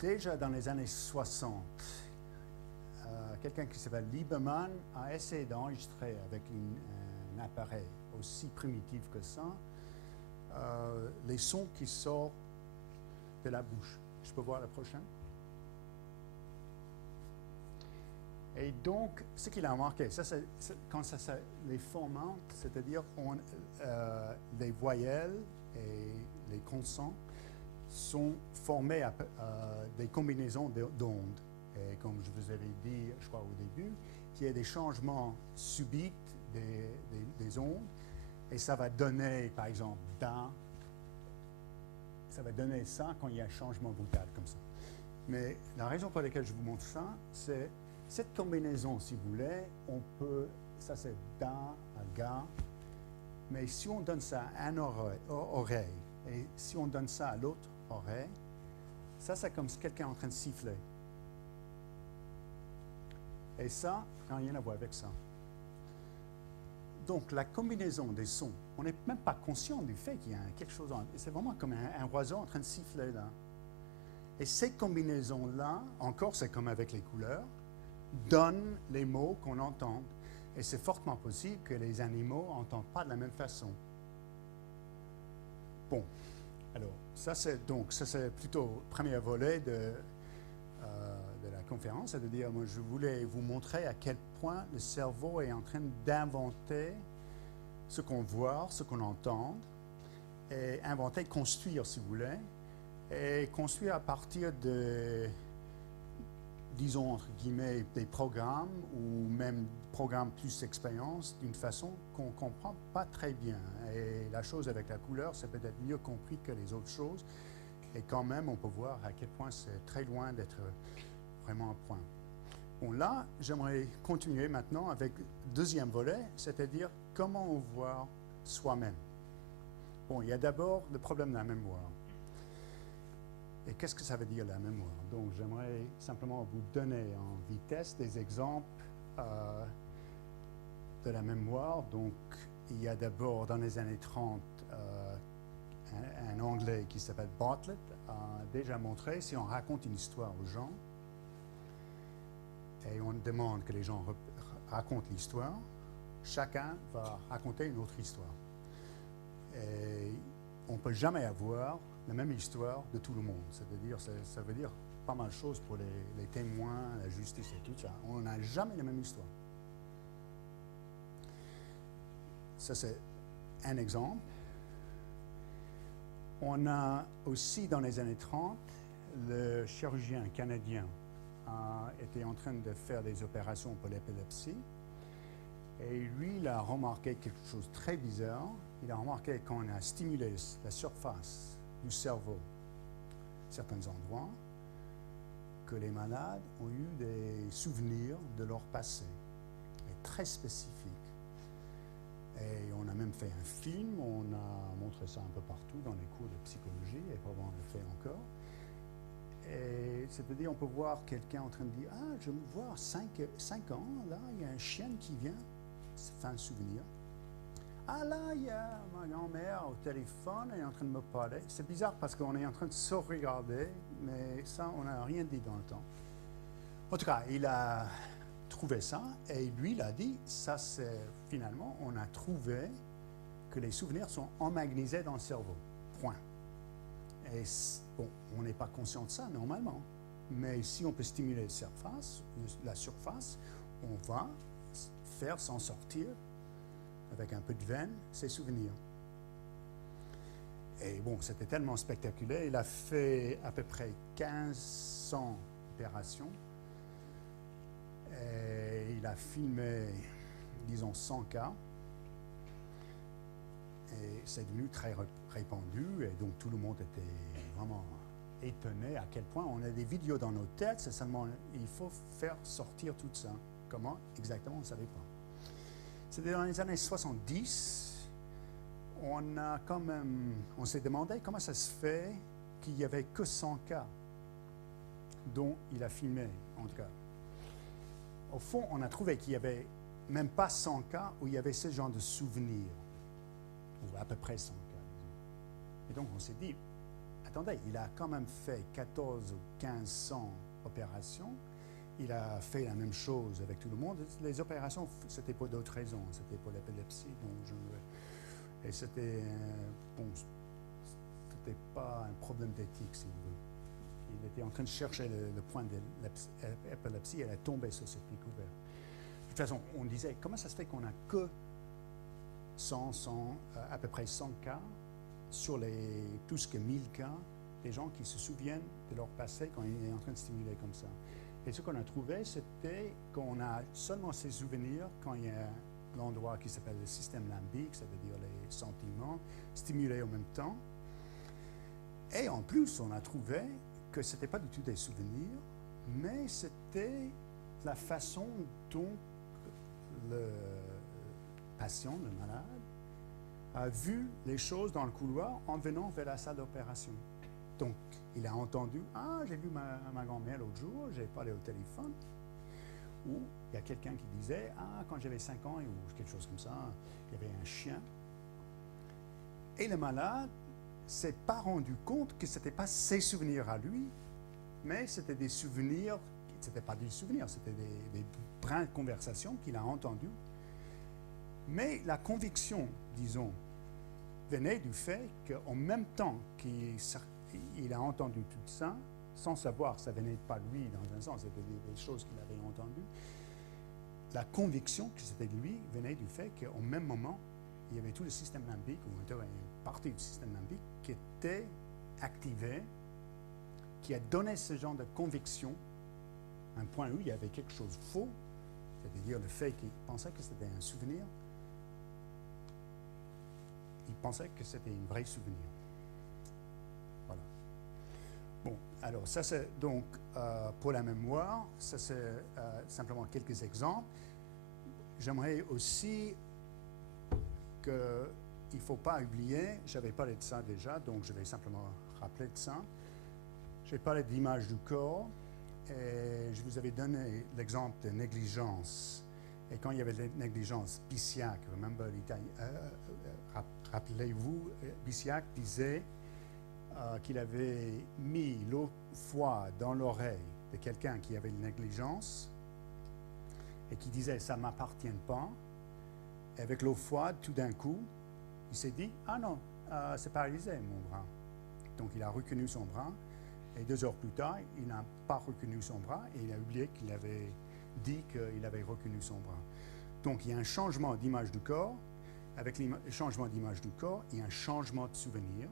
Déjà dans les années 60, quelqu'un qui s'appelle Lieberman a essayé d'enregistrer avec un appareil aussi primitif que ça les sons qui sortent de la bouche. Je peux voir la prochaine? Et donc, ce qu'il a remarqué, quand les formants, c'est-à-dire les voyelles et les consonnes, sont formés à des combinaisons d'ondes. Et comme je vous avais dit, je crois au début, qu'il y a des changements subits des ondes, et ça va donner, par exemple, ça va donner ça quand il y a un changement brutal comme ça. Mais la raison pour laquelle je vous montre ça, c'est cette combinaison, si vous voulez, on peut, ça c'est da à ga, mais si on donne ça à une oreille, et si on donne ça à l'autre oreille, ça c'est comme si quelqu'un est en train de siffler. Et ça n'a rien à voir avec ça. Donc la combinaison des sons, on n'est même pas conscient du fait qu'il y a quelque chose, c'est vraiment comme un oiseau en train de siffler là. Et ces combinaisons-là, encore c'est comme avec les couleurs, donnent les mots qu'on entend. Et c'est fortement possible que les animaux n'entendent pas de la même façon. Bon, alors ça c'est plutôt le premier volet de la conférence, c'est-à-dire moi je voulais vous montrer à quel point le cerveau est en train d'inventer ce qu'on voit, ce qu'on entend, et inventer, construire si vous voulez, et construire à partir de, disons entre guillemets, des programmes ou même programmes plus expérience d'une façon qu'on ne comprend pas très bien. Et la chose avec la couleur, c'est peut-être mieux compris que les autres choses, et quand même on peut voir à quel point c'est très loin d'être vraiment un point. Bon, là, j'aimerais continuer maintenant avec le deuxième volet, c'est-à-dire comment on voit soi-même. Bon, il y a d'abord le problème de la mémoire. Et qu'est-ce que ça veut dire la mémoire? Donc, j'aimerais simplement vous donner en vitesse des exemples de la mémoire. Donc, il y a d'abord dans les années 30 un Anglais qui s'appelle Bartlett a déjà montré si on raconte une histoire aux gens et on demande que les gens racontent l'histoire, chacun va raconter une autre histoire. Et on ne peut jamais avoir la même histoire de tout le monde. C'est-à-dire, ça veut dire pas mal de choses pour les témoins, la justice et tout ça. On n'a jamais la même histoire. Ça, c'est un exemple. On a aussi, dans les années 30, le chirurgien canadien était en train de faire des opérations pour l'épilepsie. Et lui, il a remarqué quelque chose de très bizarre. Il a remarqué qu'on a stimulé la surface du cerveau à certains endroits, que les malades ont eu des souvenirs de leur passé, mais très spécifiques. Et on a même fait un film, on a montré ça un peu partout dans les cours de psychologie, et probablement on le fait encore. Et c'est-à-dire, on peut voir quelqu'un en train de dire « Ah, je me vois 5 ans, là, il y a un chien qui vient. » Ça fait un souvenir. « Ah, là, il y a ma grand-mère au téléphone, elle est en train de me parler. » C'est bizarre parce qu'on est en train de se regarder, mais ça, on n'a rien dit dans le temps. En tout cas, il a trouvé ça, et lui, il a dit « Ça, c'est finalement, on a trouvé que les souvenirs sont emmagasinés dans le cerveau. Point. » Et bon, on n'est pas conscient de ça normalement, mais si on peut stimuler la surface, on va faire s'en sortir, avec un peu de veine, ses souvenirs. Et bon, c'était tellement spectaculaire, il a fait à peu près 1500 opérations, et il a filmé, disons, 100 cas, et c'est devenu très répandu, et donc tout le monde était vraiment étonné à quel point on a des vidéos dans nos têtes, c'est seulement, il faut faire sortir tout ça. Comment exactement, on ne savait pas. C'était dans les années 70, on s'est demandé comment ça se fait qu'il n'y avait que 100 cas dont il a filmé, en tout cas. Au fond, on a trouvé qu'il n'y avait même pas 100 cas où il y avait ce genre de souvenirs, ou à peu près 100 cas. Et donc on s'est dit, attendez, il a quand même fait 14 ou 1500 opérations. Il a fait la même chose avec tout le monde. Les opérations, c'était pour d'autres raisons. C'était pour l'épilepsie. Et c'était pas un problème d'éthique, si vous voulez. Il était en train de chercher le point de l'épilepsie et elle est tombée sur cette découverte. De toute façon, on disait, comment ça se fait qu'on n'a que à peu près 100 cas sur les plus que 1000 cas des gens qui se souviennent de leur passé quand il est en train de stimuler comme ça. Et ce qu'on a trouvé, c'était qu'on a seulement ces souvenirs quand il y a l'endroit qui s'appelle le système limbique, c'est-à-dire les sentiments, stimulés en même temps. Et en plus, on a trouvé que ce n'était pas du tout des souvenirs, mais c'était la façon dont le patient, le malade, a vu les choses dans le couloir en venant vers la salle d'opération. Donc, il a entendu « Ah, j'ai vu ma grand-mère l'autre jour, j'ai parlé au téléphone. » Ou il y a quelqu'un qui disait « Ah, quand j'avais 5 ans, ou quelque chose comme ça, il y avait un chien. » Et le malade ne s'est pas rendu compte que ce n'était pas ses souvenirs à lui, mais c'était des souvenirs, ce n'était pas des souvenirs, c'était des brins de conversation qu'il a entendus. Mais la conviction, disons, venait du fait qu'en même temps qu'il a entendu tout ça, sans savoir que ça venait pas de lui dans un sens, c'était des choses qu'il avait entendues, la conviction que c'était de lui venait du fait qu'au même moment, il y avait tout le système limbique, ou une partie du système limbique, qui était activé, qui a donné ce genre de conviction, à un point où il y avait quelque chose de faux, c'est-à-dire le fait qu'il pensait que c'était un souvenir, il pensait que c'était un vrai souvenir. Voilà. Bon, alors ça c'est donc pour la mémoire, ça c'est simplement quelques exemples. J'aimerais aussi qu'il ne faut pas oublier, j'avais parlé de ça déjà, donc je vais simplement rappeler de ça. J'ai parlé d'image du corps et je vous avais donné l'exemple de négligence. Et quand il y avait la négligence, Bisiac, rappelez-vous, Bisiac disait qu'il avait mis l'eau froide dans l'oreille de quelqu'un qui avait une négligence et qui disait « ça ne m'appartient pas ». Avec l'eau froide, tout d'un coup, il s'est dit « ah non, c'est paralysé mon bras ». Donc il a reconnu son bras et 2 heures plus tard, il n'a pas reconnu son bras et il a oublié qu'il avait dit qu'il avait reconnu son bras. Donc il y a un changement d'image du corps. Avec le changement d'image du corps, il y a un changement de souvenir.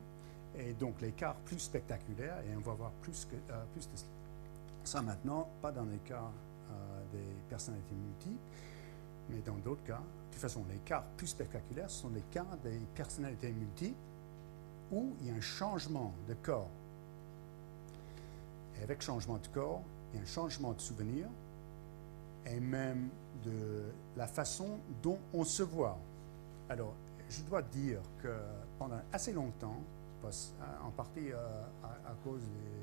Et donc l'écart plus spectaculaire, et on va voir plus de ça maintenant, pas dans les cas des personnalités multiples, mais dans d'autres cas. De toute façon, les cas plus spectaculaires sont les cas des personnalités multiples où il y a un changement de corps. Et avec changement de corps, il y a un changement de souvenir et même de la façon dont on se voit. Alors, je dois dire que pendant assez longtemps, en partie à cause des...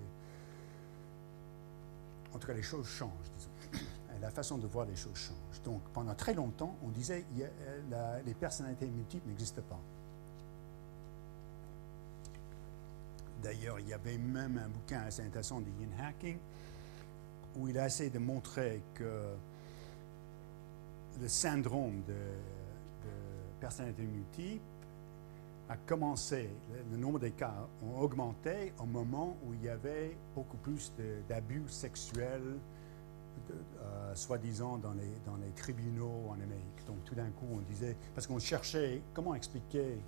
En tout cas, les choses changent, disons. Et la façon de voir les choses change. Donc, pendant très longtemps, on disait que les personnalités multiples n'existent pas. D'ailleurs, il y avait même un bouquin assez intéressant d'Ian Hacking où il a essayé de montrer que le syndrome de personnalité multiple a commencé, le nombre des cas ont augmenté au moment où il y avait beaucoup plus d'abus sexuels, soi-disant dans les tribunaux en Amérique. Donc tout d'un coup, on disait, parce qu'on cherchait comment expliquer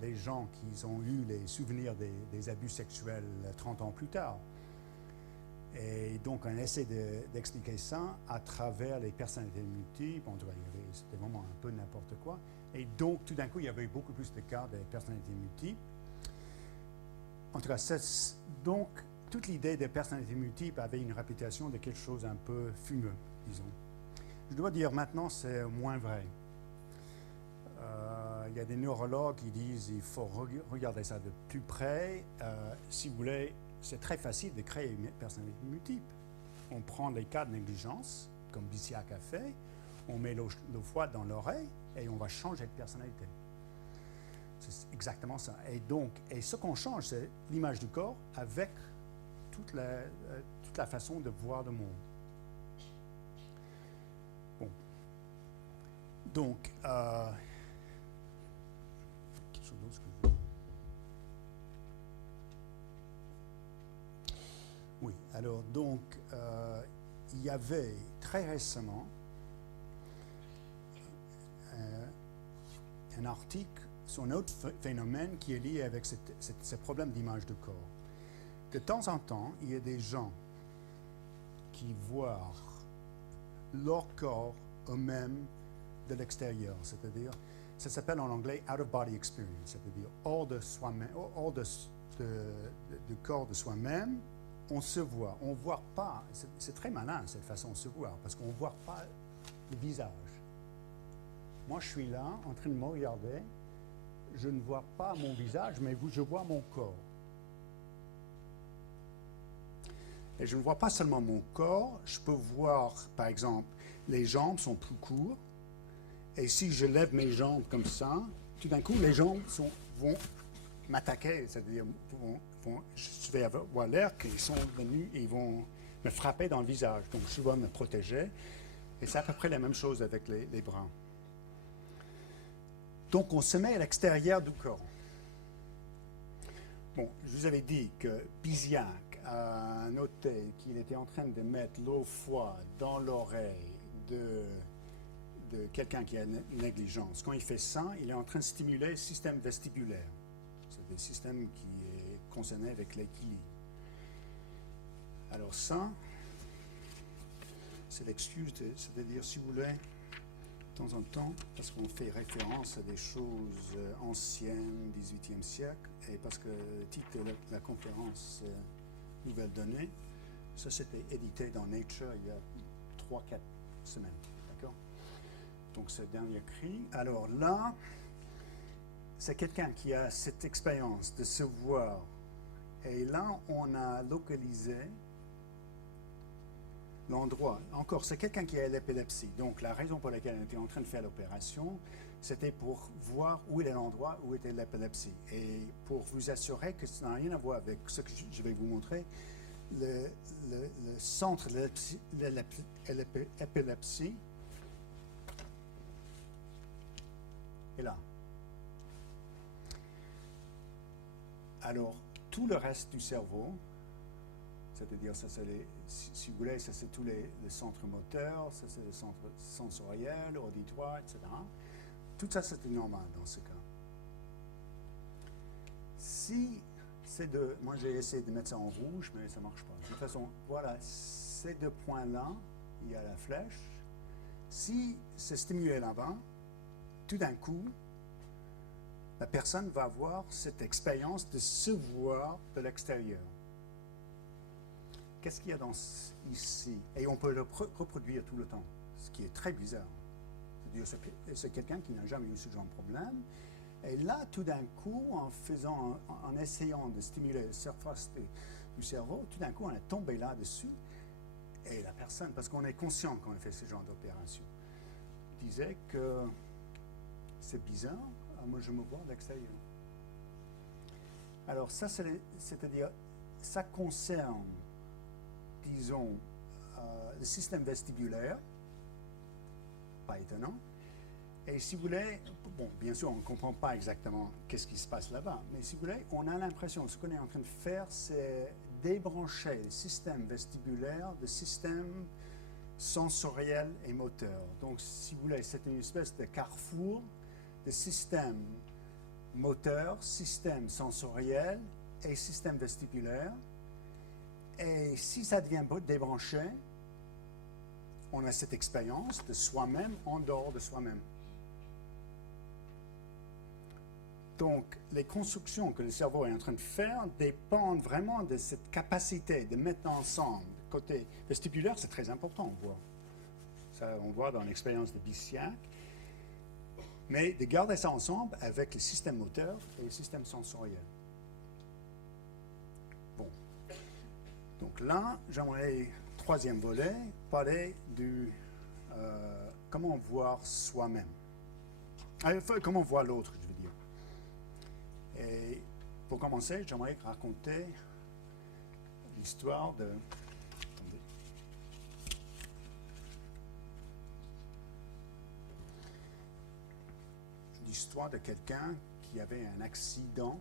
les gens qui ont eu les souvenirs des abus sexuels 30 ans plus tard. Et donc, on essaie d'expliquer ça à travers les personnalités multiples. En tout cas, c'était vraiment un peu n'importe quoi. Et donc, tout d'un coup, il y avait beaucoup plus de cas de personnalités multiples. En tout cas, donc, toute l'idée des personnalités multiples avait une réputation de quelque chose un peu fumeux, disons. Je dois dire maintenant, c'est moins vrai. Il y a des neurologues qui disent qu'il faut regarder ça de plus près. Si vous voulez, c'est très facile de créer une personnalité multiple. On prend les cas de négligence, comme Bisiak a fait, on met l'eau froide dans l'oreille et on va changer de personnalité. C'est exactement ça. Et ce qu'on change, c'est l'image du corps avec toute la façon de voir le monde. Bon. Donc, quelque chose d'autre que je veux... Oui, alors donc, il y avait très récemment un article sur un autre phénomène qui est lié avec ce problème d'image de corps. De temps en temps, il y a des gens qui voient leur corps eux-mêmes de l'extérieur, c'est-à-dire, ça s'appelle en anglais out-of-body experience, c'est-à-dire hors de soi-même, hors du corps de soi-même, on se voit. On ne voit pas, c'est très malin cette façon de se voir, parce qu'on ne voit pas le visage. Moi, je suis là, en train de me regarder, je ne vois pas mon visage, mais je vois mon corps. Et je ne vois pas seulement mon corps, je peux voir, par exemple, les jambes sont plus courtes, et si je lève mes jambes comme ça, tout d'un coup, les jambes vont m'attaquer, c'est-à-dire, je vais avoir l'air qu'ils sont venus et ils vont me frapper dans le visage. Donc, je dois me protéger. Et c'est à peu près la même chose avec les bras. Donc, on se met à l'extérieur du corps. Bon, je vous avais dit que Bisiak a noté qu'il était en train de mettre l'eau froide dans l'oreille de quelqu'un qui a une négligence. Quand il fait ça, il est en train de stimuler le système vestibulaire. C'est le système qui est concerné avec l'équilibre. Alors ça, c'est l'excuse, c'est-à-dire, si vous voulez, de temps en temps, parce qu'on fait référence à des choses anciennes, 18e siècle, et parce que le titre de la conférence Nouvelles données, ça c'était édité dans Nature il y a 3-4 semaines, d'accord? Donc c'est le dernier cri. Alors là, c'est quelqu'un qui a cette expérience de se voir, et là on a localisé l'endroit. Encore, c'est quelqu'un qui a l'épilepsie. Donc, la raison pour laquelle on était en train de faire l'opération, c'était pour voir où est l'endroit où était l'épilepsie. Et pour vous assurer que ça n'a rien à voir avec ce que je vais vous montrer, le centre de l'épilepsie est là. Alors, tout le reste du cerveau, c'est-à-dire, ça c'est si vous voulez, ça c'est tous les centres moteurs, ça c'est le centre sensoriel, auditoire, etc. Tout ça c'était normal dans ce cas. Si ces deux, moi j'ai essayé de mettre ça en rouge, mais ça ne marche pas. De toute façon, voilà, ces deux points-là, il y a la flèche. Si c'est stimulé là-bas, tout d'un coup, la personne va avoir cette expérience de se voir de l'extérieur. Qu'est-ce qu'il y a ici? Et on peut le reproduire tout le temps, ce qui est très bizarre. C'est-à-dire c'est quelqu'un qui n'a jamais eu ce genre de problème. Et là, tout d'un coup, en essayant de stimuler la surface du cerveau, tout d'un coup, on est tombé là-dessus. Et la personne, parce qu'on est conscient quand on fait ce genre d'opération, disait que c'est bizarre, moi je me vois de l'extérieur. Alors ça, c'est-à-dire, ça concerne, disons, le système vestibulaire, pas étonnant. Et si vous voulez, bon, bien sûr, on ne comprend pas exactement qu'est-ce qui se passe là-bas, mais si vous voulez, on a l'impression que ce qu'on est en train de faire, c'est débrancher le système vestibulaire du système sensoriel et moteur. Donc, si vous voulez, c'est une espèce de carrefour de système moteur, système sensoriel et système vestibulaire. Et si ça devient débranché, on a cette expérience de soi-même en dehors de soi-même. Donc, les constructions que le cerveau est en train de faire dépendent vraiment de cette capacité de mettre ensemble. Côté vestibulaire, c'est très important, on voit. Ça, on voit dans l'expérience de Bichat. Mais de garder ça ensemble avec le système moteur et le système sensoriel. Bon. Donc là, j'aimerais, troisième volet, parler de comment voir soi-même. Comment voir l'autre, je veux dire. Et pour commencer, j'aimerais raconter l'histoire de... Attendez. L'histoire de quelqu'un qui avait un accident,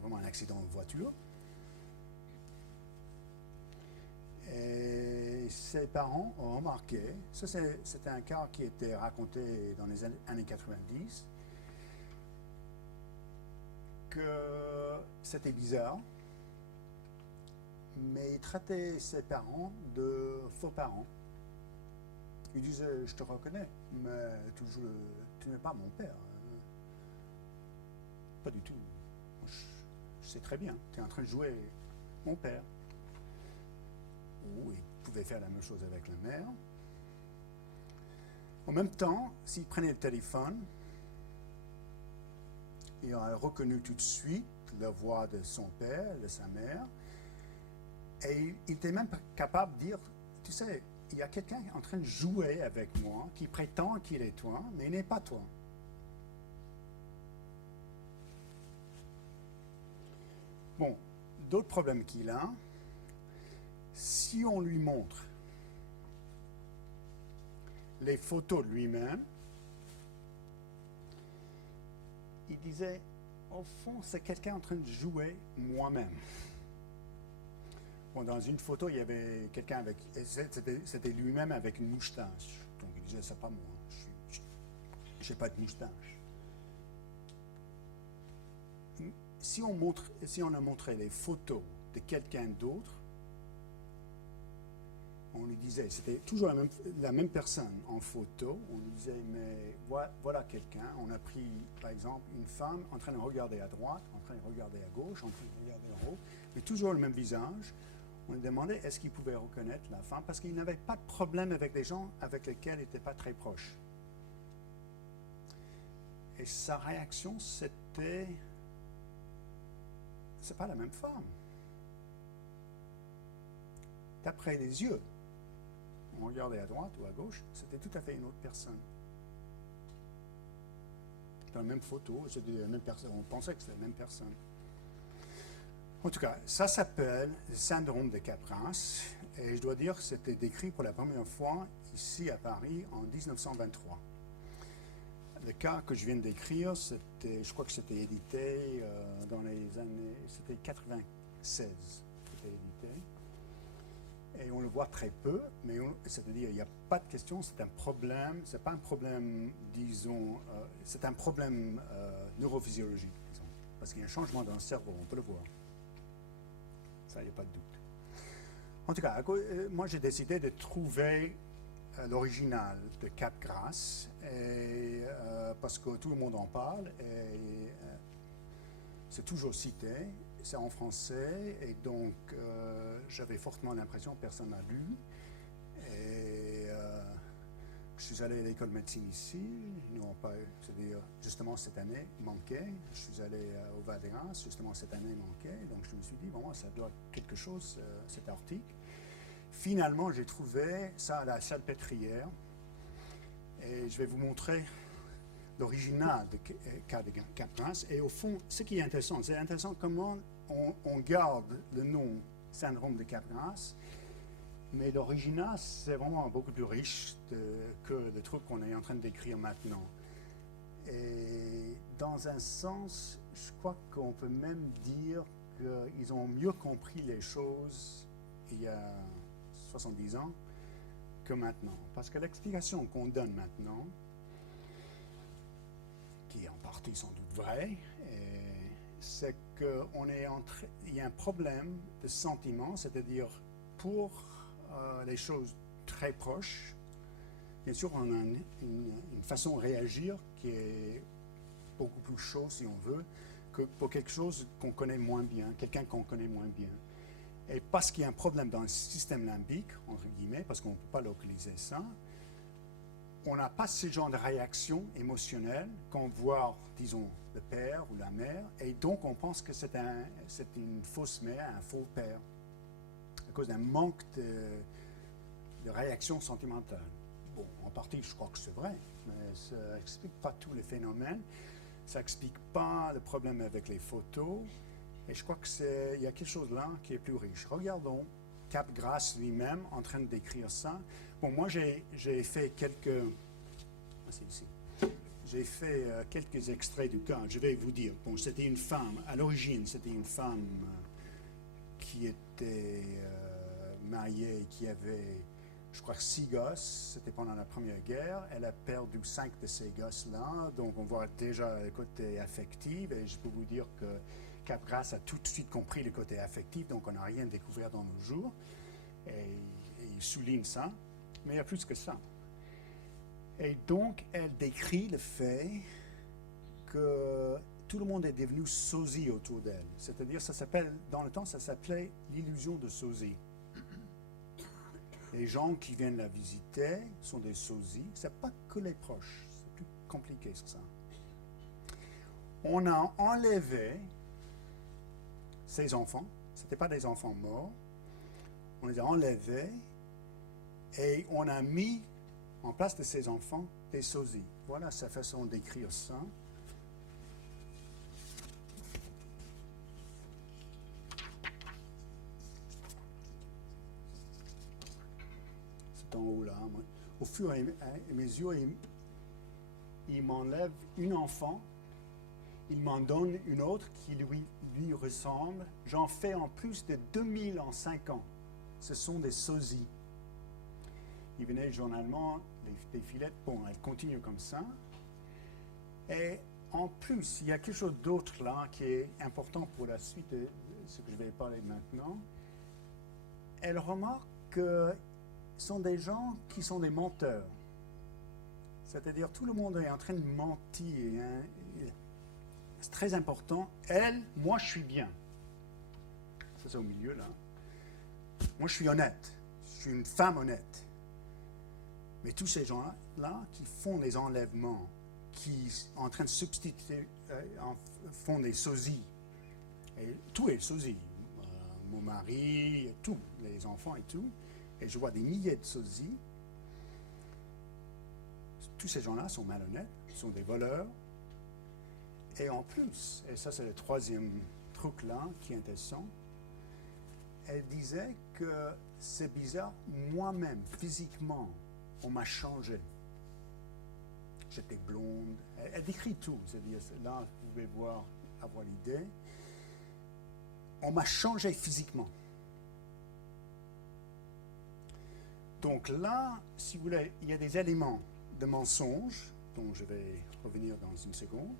vraiment un accident de voiture. Et ses parents ont remarqué, ça c'était un cas qui était raconté dans les années 90, que c'était bizarre, mais il traitait ses parents de faux parents. Il disait, je te reconnais, mais tu n'es pas mon père. Pas du tout. Je sais très bien, tu es en train de jouer mon père. Ou il pouvait faire la même chose avec la mère. En même temps, s'il prenait le téléphone, il a reconnu tout de suite la voix de son père, de sa mère, et il était même capable de dire, tu sais, il y a quelqu'un en train de jouer avec moi, qui prétend qu'il est toi, mais il n'est pas toi. Bon, d'autres problèmes qu'il a, si on lui montre les photos de lui-même, il disait, au fond, c'est quelqu'un en train de jouer moi-même. Bon, dans une photo, il y avait quelqu'un avec... C'était lui-même avec une moustache. Donc il disait, c'est pas moi, je n'ai pas de moustache. Si on a montré les photos de quelqu'un d'autre, on lui disait, c'était toujours la même personne en photo, on lui disait, mais voilà quelqu'un, on a pris par exemple une femme en train de regarder à droite, en train de regarder à gauche, en train de regarder en haut, mais toujours le même visage. On lui demandait est-ce qu'il pouvait reconnaître la femme, parce qu'il n'avait pas de problème avec des gens avec lesquels il n'était pas très proche. Et sa réaction, c'était, c'est pas la même femme. D'après les yeux, on regardait à droite ou à gauche, c'était tout à fait une autre personne. Dans la même photo, c'était la même personne. On pensait que c'était la même personne. En tout cas, ça s'appelle le syndrome de Capras, et je dois dire que c'était décrit pour la première fois ici à Paris en 1923. Le cas que je viens de décrire, je crois que c'était édité dans les années, c'était 96, c'était édité. Et on le voit très peu, mais c'est-à-dire il n'y a pas de question, c'est un problème, c'est pas un problème, disons, c'est un problème neurophysiologique, disons, parce qu'il y a un changement dans le cerveau, on peut le voir. Ça, il n'y a pas de doute. En tout cas, moi j'ai décidé de trouver l'original de Capgras, parce que tout le monde en parle, et c'est toujours cité, c'est en français, et donc j'avais fortement l'impression que personne n'a lu. Et je suis allé à l'école de médecine ici, ils n'ont pas, c'est-à-dire justement cette année manquait. Je suis allé au Val d'Arens, justement cette année manquait, donc je me suis dit, bon, ça doit être quelque chose, cet article. Finalement, j'ai trouvé ça à la Salpêtrière, et je vais vous montrer l'original de Capgras. Et au fond, ce qui est intéressant, c'est intéressant comment on garde le nom syndrome de Capgras, mais l'original, c'est vraiment beaucoup plus riche que le truc qu'on est en train de décrire maintenant. Et dans un sens, je crois qu'on peut même dire qu'ils ont mieux compris les choses il y a 70 ans que maintenant. Parce que l'explication qu'on donne maintenant, qui est en partie sans doute vraie, c'est qu'il y a un problème de sentiment, c'est-à-dire pour les choses très proches, bien sûr, on a une façon de réagir qui est beaucoup plus chaude, si on veut, que pour quelque chose qu'on connaît moins bien, quelqu'un qu'on connaît moins bien. Et parce qu'il y a un problème dans le système limbique, entre guillemets, parce qu'on ne peut pas localiser ça, on n'a pas ce genre de réaction émotionnelle qu'on voit, disons, le père ou la mère, et donc on pense que c'est une fausse mère, un faux père, à cause d'un manque de réaction sentimentale. Bon, en partie, je crois que c'est vrai, mais ça n'explique pas tous les phénomènes, ça n'explique pas le problème avec les photos, et je crois qu'il y a quelque chose là qui est plus riche. Regardons Capgras lui-même en train de décrire ça. Bon, moi, j'ai fait quelques... c'est ici. J'ai fait quelques extraits du cas. Je vais vous dire. Bon, c'était une femme. À l'origine, c'était une femme qui était mariée, qui avait, je crois, 6 gosses. C'était pendant la Première Guerre. Elle a perdu 5 de ces gosses-là. Donc, on voit déjà le côté affectif. Et je peux vous dire que Capgras a tout de suite compris le côté affectif. Donc, on n'a rien découvert dans nos jours. Et il souligne ça. Mais il y a plus que ça. Et donc, elle décrit le fait que tout le monde est devenu sosie autour d'elle. C'est-à-dire, ça s'appelle, dans le temps, ça s'appelait l'illusion de sosie. Les gens qui viennent la visiter sont des sosies. Ce n'est pas que les proches. C'est plus compliqué sur ça. On a enlevé ces enfants. Ce n'étaient pas des enfants morts. On les a enlevés et on a mis en place de ces enfants des sosies. Voilà sa façon d'écrire ça. C'est en haut là. Au fur et à mesure, il m'enlève une enfant, il m'en donne une autre qui lui ressemble. J'en fais en plus de 2000 en 5 ans. Ce sont des sosies. Il venait journalement des filettes. Bon, elle continue comme ça. Et en plus, il y a quelque chose d'autre là qui est important pour la suite de ce que je vais parler maintenant. Elle remarque que ce sont des gens qui sont des menteurs. C'est-à-dire, tout le monde est en train de mentir. Hein. C'est très important. Elle, moi, je suis bien. Ça, c'est au milieu là. Moi, je suis honnête. Je suis une femme honnête. Mais tous ces gens-là qui font des enlèvements, qui sont en train de substituer, font des sosies, et tout est sosie, mon mari, tout, les enfants et tout, et je vois des milliers de sosies. Tous ces gens-là sont malhonnêtes, sont des voleurs, et en plus, et ça c'est le troisième truc là qui est intéressant, elle disait que c'est bizarre, moi-même, physiquement, on m'a changé. J'étais blonde. Elle décrit tout. C'est-à-dire, là, vous pouvez avoir l'idée. On m'a changé physiquement. Donc là, si vous voulez, il y a des éléments de mensonge, dont je vais revenir dans une seconde.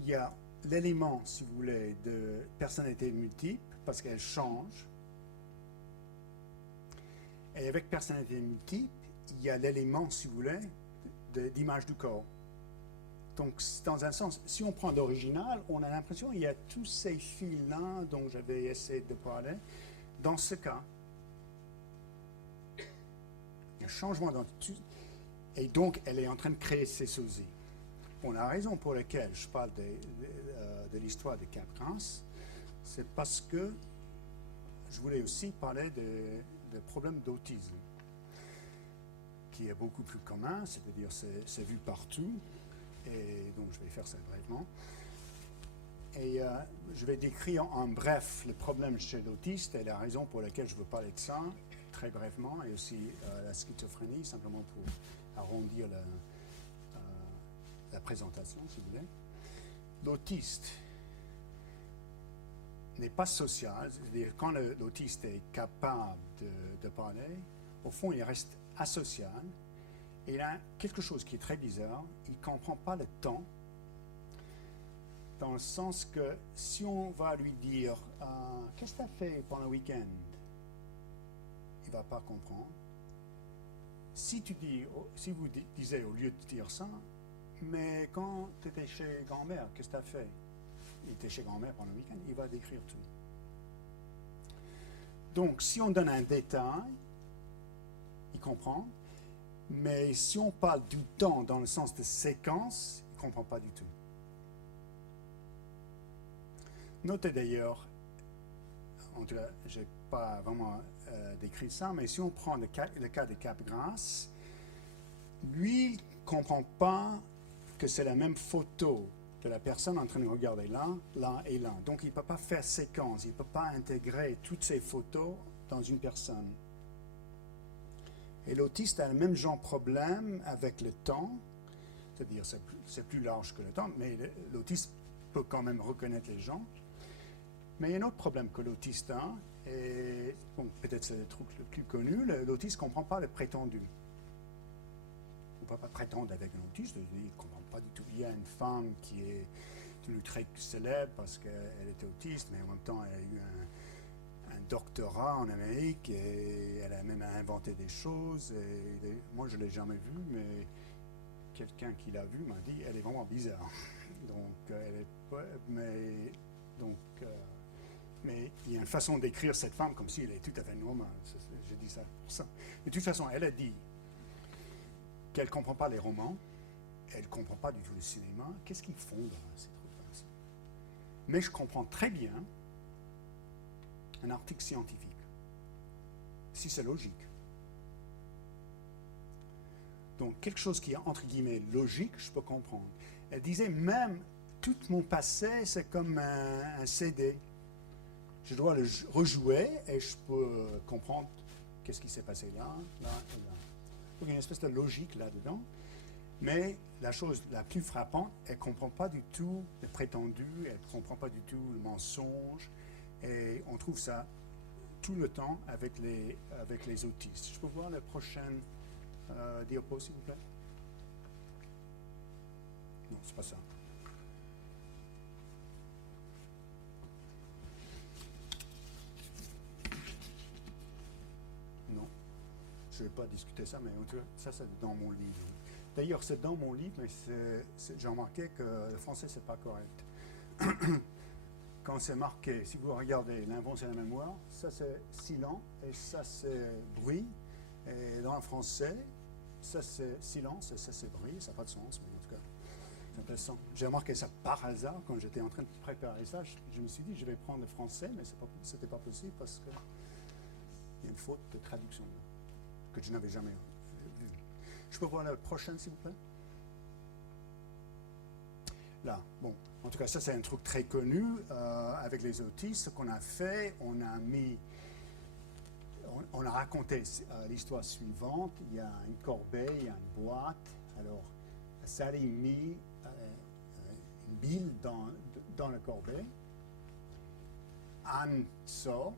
Il y a l'élément, si vous voulez, de personnalité multiple, parce qu'elle change. Et avec personnalité multiple, il y a l'élément, si vous voulez, d'image du corps. Donc, dans un sens, si on prend l'original, on a l'impression qu'il y a tous ces fils-là dont j'avais essayé de parler. Dans ce cas, il y a un changement d'attitude, et donc elle est en train de créer ces sosies. Bon, la raison pour laquelle je parle de l'histoire de Capgras, c'est parce que je voulais aussi parler de problèmes d'autisme, qui est beaucoup plus commun, c'est-à-dire c'est vu partout, et donc je vais faire ça brièvement. Et je vais décrire en bref le problème chez l'autiste et la raison pour laquelle je veux parler de ça, très brièvement, et aussi la schizophrénie, simplement pour arrondir la présentation, si vous voulez. L'autiste n'est pas social, c'est-à-dire quand l'autiste est capable de parler, au fond, il reste asocial. Et il a quelque chose qui est très bizarre, il ne comprend pas le temps, dans le sens que si on va lui dire « Qu'est-ce que tu as fait pendant le week-end ?» il ne va pas comprendre. Si vous disiez au lieu de dire ça, « Mais quand tu étais chez grand-mère, qu'est-ce que tu as fait ?» Il était chez grand-mère pendant le week-end, il va décrire tout. Donc, si on donne un détail, il comprend. Mais si on parle du temps dans le sens de séquence, il ne comprend pas du tout. Notez d'ailleurs, en tout cas, je n'ai pas vraiment décrit ça, mais si on prend le cas de Capgras, lui, il ne comprend pas que c'est la même photo de la personne en train de regarder là, là et là. Donc, il ne peut pas faire séquence, il ne peut pas intégrer toutes ces photos dans une personne. Et l'autiste a le même genre de problème avec le temps, c'est-à-dire c'est plus large que le temps, mais l'autiste peut quand même reconnaître les gens. Mais il y a un autre problème que l'autiste a, et bon, peut-être c'est le truc le plus connu, l'autiste ne comprend pas le prétendu. On ne peut pas prétendre avec un autiste, il ne comprend pas du tout. Il y a une femme qui est devenue très célèbre parce qu'elle était autiste, mais en même temps elle a eu un doctorat en Amérique et elle a même inventé des choses. Moi, je ne l'ai jamais vue, mais quelqu'un qui l'a vue m'a dit elle est vraiment bizarre. Mais il y a une façon d'écrire cette femme comme si elle est tout à fait normale. Je dis ça pour ça. Mais de toute façon, elle a dit qu'elle ne comprend pas les romans, elle ne comprend pas du tout le cinéma. Qu'est-ce qu'ils font dans ces trucs-là? Mais je comprends très bien un article scientifique, si c'est logique. Donc, quelque chose qui est entre guillemets logique, je peux comprendre. Elle disait même, tout mon passé, c'est comme un CD. Je dois le rejouer et je peux comprendre qu'est-ce qui s'est passé là, là et là. Donc, il y a une espèce de logique là-dedans. Mais la chose la plus frappante, elle ne comprend pas du tout le prétendu, elle ne comprend pas du tout le mensonge. Et on trouve ça tout le temps avec les autistes. Je peux voir la prochaine diapo, s'il vous plaît? Non, c'est pas ça. Non, je ne vais pas discuter ça, mais ça, c'est dans mon livre. D'ailleurs, c'est dans mon livre, mais j'ai remarqué que le français, c'est pas correct. Quand c'est marqué, si vous regardez l'invention de la mémoire, ça c'est silence et ça c'est bruit. Et dans le français, ça c'est silence et ça c'est bruit. Ça n'a pas de sens, mais en tout cas, c'est intéressant. J'ai remarqué ça par hasard quand j'étais en train de préparer ça. Je me suis dit, je vais prendre le français, mais ce n'était pas possible parce qu'il y a une faute de traduction que je n'avais jamais vue. Je peux voir la prochaine, s'il vous plaît? Là, bon. En tout cas, ça c'est un truc très connu avec les autistes. Ce qu'on a fait, on a raconté l'histoire suivante. Il y a une corbeille, il y a une boîte. Alors, Sally met une bille dans la corbeille. Anne sort,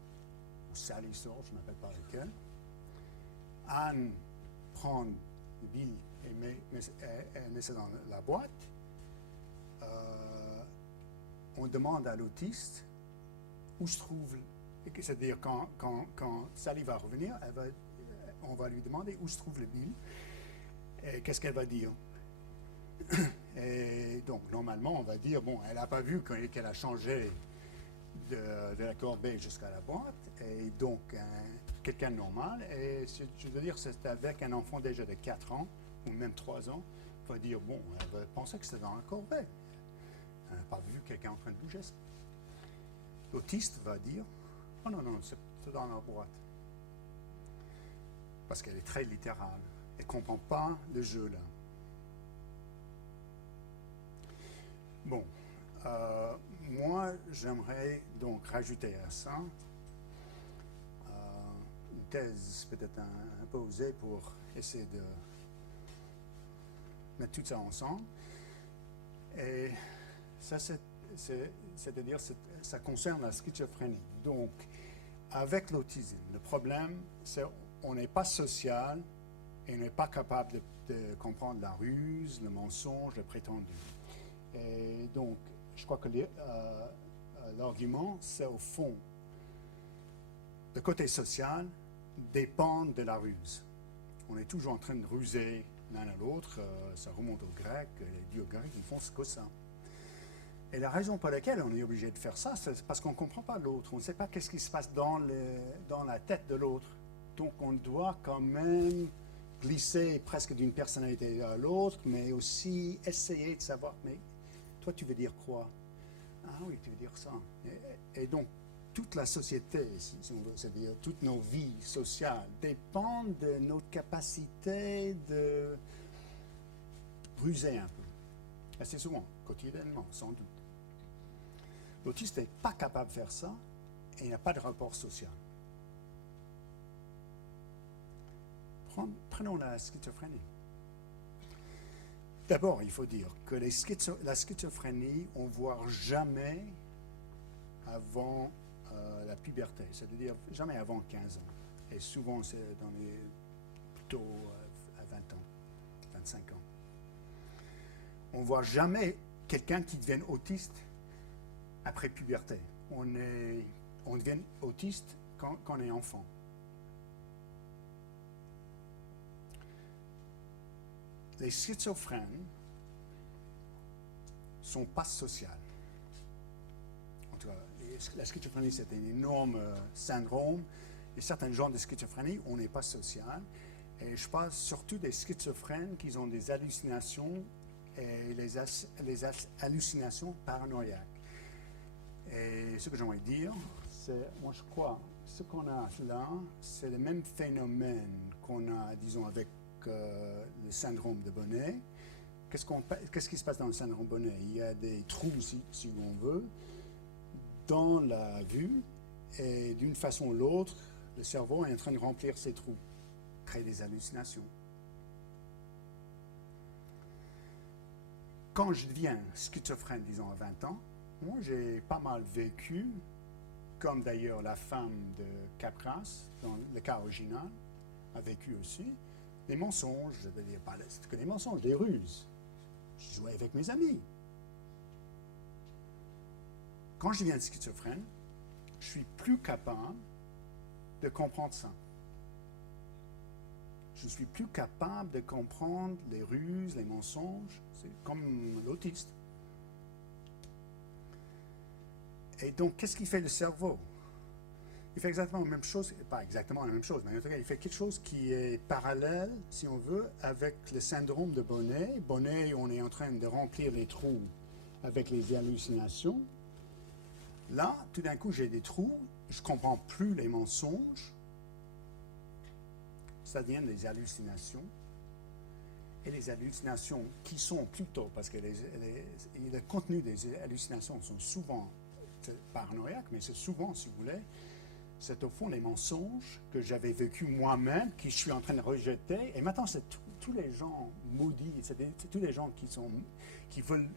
ou Sally sort, je ne m'appelle pas lequel. Anne prend le bill et elle met ça dans la boîte, on demande à l'autiste où se trouve, c'est-à-dire quand Sally va revenir, on va lui demander où se trouve le bill et qu'est-ce qu'elle va dire. Et donc, normalement, on va dire, bon, elle n'a pas vu qu'elle a changé de la corbeille jusqu'à la boîte, et donc, quelqu'un de normal, et je veux dire, c'est avec un enfant déjà de 4 ans, ou même 3 ans, va dire, bon, elle va penser que c'est dans la corbeille. Elle n'a pas vu quelqu'un en train de bouger ça. L'autiste va dire, oh non, c'est dans la boîte. Parce qu'elle est très littérale. Elle ne comprend pas le jeu, là. Bon, moi, j'aimerais donc rajouter à ça une thèse peut-être un peu osée pour essayer de mettre tout ça ensemble. Et ça, c'est-à-dire, ça concerne la schizophrénie. Donc, avec l'autisme, le problème, c'est qu'on n'est pas social et on n'est pas capable de comprendre la ruse, le mensonge, le prétendu. Et donc, je crois que l'argument, c'est au fond, le côté social dépend de la ruse. On est toujours en train de ruser l'un à l'autre, ça remonte aux Grecs, les dieux grecs, ils font ce que ça. Et la raison pour laquelle on est obligé de faire ça, c'est parce qu'on ne comprend pas l'autre, on ne sait pas qu'est-ce qui se passe dans la tête de l'autre. Donc on doit quand même glisser presque d'une personnalité à l'autre, mais aussi essayer de savoir, mais toi, tu veux dire quoi? Ah oui, tu veux dire ça. Et donc, toute la société, si on veut, c'est-à-dire toutes nos vies sociales, dépendent de notre capacité de ruser un peu. Assez souvent, quotidiennement, sans doute. L'autiste n'est pas capable de faire ça et il n'a pas de rapport social. Prenons la schizophrénie. D'abord, il faut dire que la schizophrénie, on ne voit jamais avant la puberté, c'est-à-dire jamais avant 15 ans. Et souvent, c'est plutôt à 20 ans, 25 ans. On ne voit jamais quelqu'un qui devient autiste après puberté. On devient autiste quand on est enfant. Les schizophrènes ne sont pas sociales. En tout cas, la schizophrénie, c'est un énorme syndrome. Et certains genres de schizophrénie, on n'est pas social. Et je parle surtout des schizophrènes qui ont des hallucinations et les hallucinations paranoïaques. Et ce que j'aimerais dire, c'est, moi je crois, ce qu'on a là, c'est le même phénomène qu'on a, disons, avec le syndrome de Bonnet. Qu'est-ce qui se passe dans le syndrome de Bonnet? Il y a des trous, si on veut, dans la vue, et d'une façon ou l'autre, le cerveau est en train de remplir ces trous, créer des hallucinations. Quand je deviens schizophrène, disons à 20 ans, moi j'ai pas mal vécu, comme d'ailleurs la femme de Capgras, dans le cas original, a vécu aussi, des mensonges, je veux dire, pas que des mensonges, des ruses. Je jouais avec mes amis. Quand je deviens schizophrène, je suis plus capable de comprendre ça. Je ne suis plus capable de comprendre les ruses, les mensonges. C'est comme l'autiste. Et donc, qu'est-ce qui fait le cerveau? Il fait exactement la même chose, pas exactement la même chose, mais en tout cas, il fait quelque chose qui est parallèle, si on veut, avec le syndrome de Bonnet. Bonnet, on est en train de remplir les trous avec les hallucinations. Là, tout d'un coup, j'ai des trous, je ne comprends plus les mensonges, ça devient des hallucinations. Et les hallucinations qui sont plutôt, parce que le contenu des hallucinations sont souvent paranoïaques, mais c'est souvent, si vous voulez, c'est au fond les mensonges que j'avais vécu moi-même, que je suis en train de rejeter. Et maintenant, c'est tous les gens maudits, c'est tous les gens qui veulent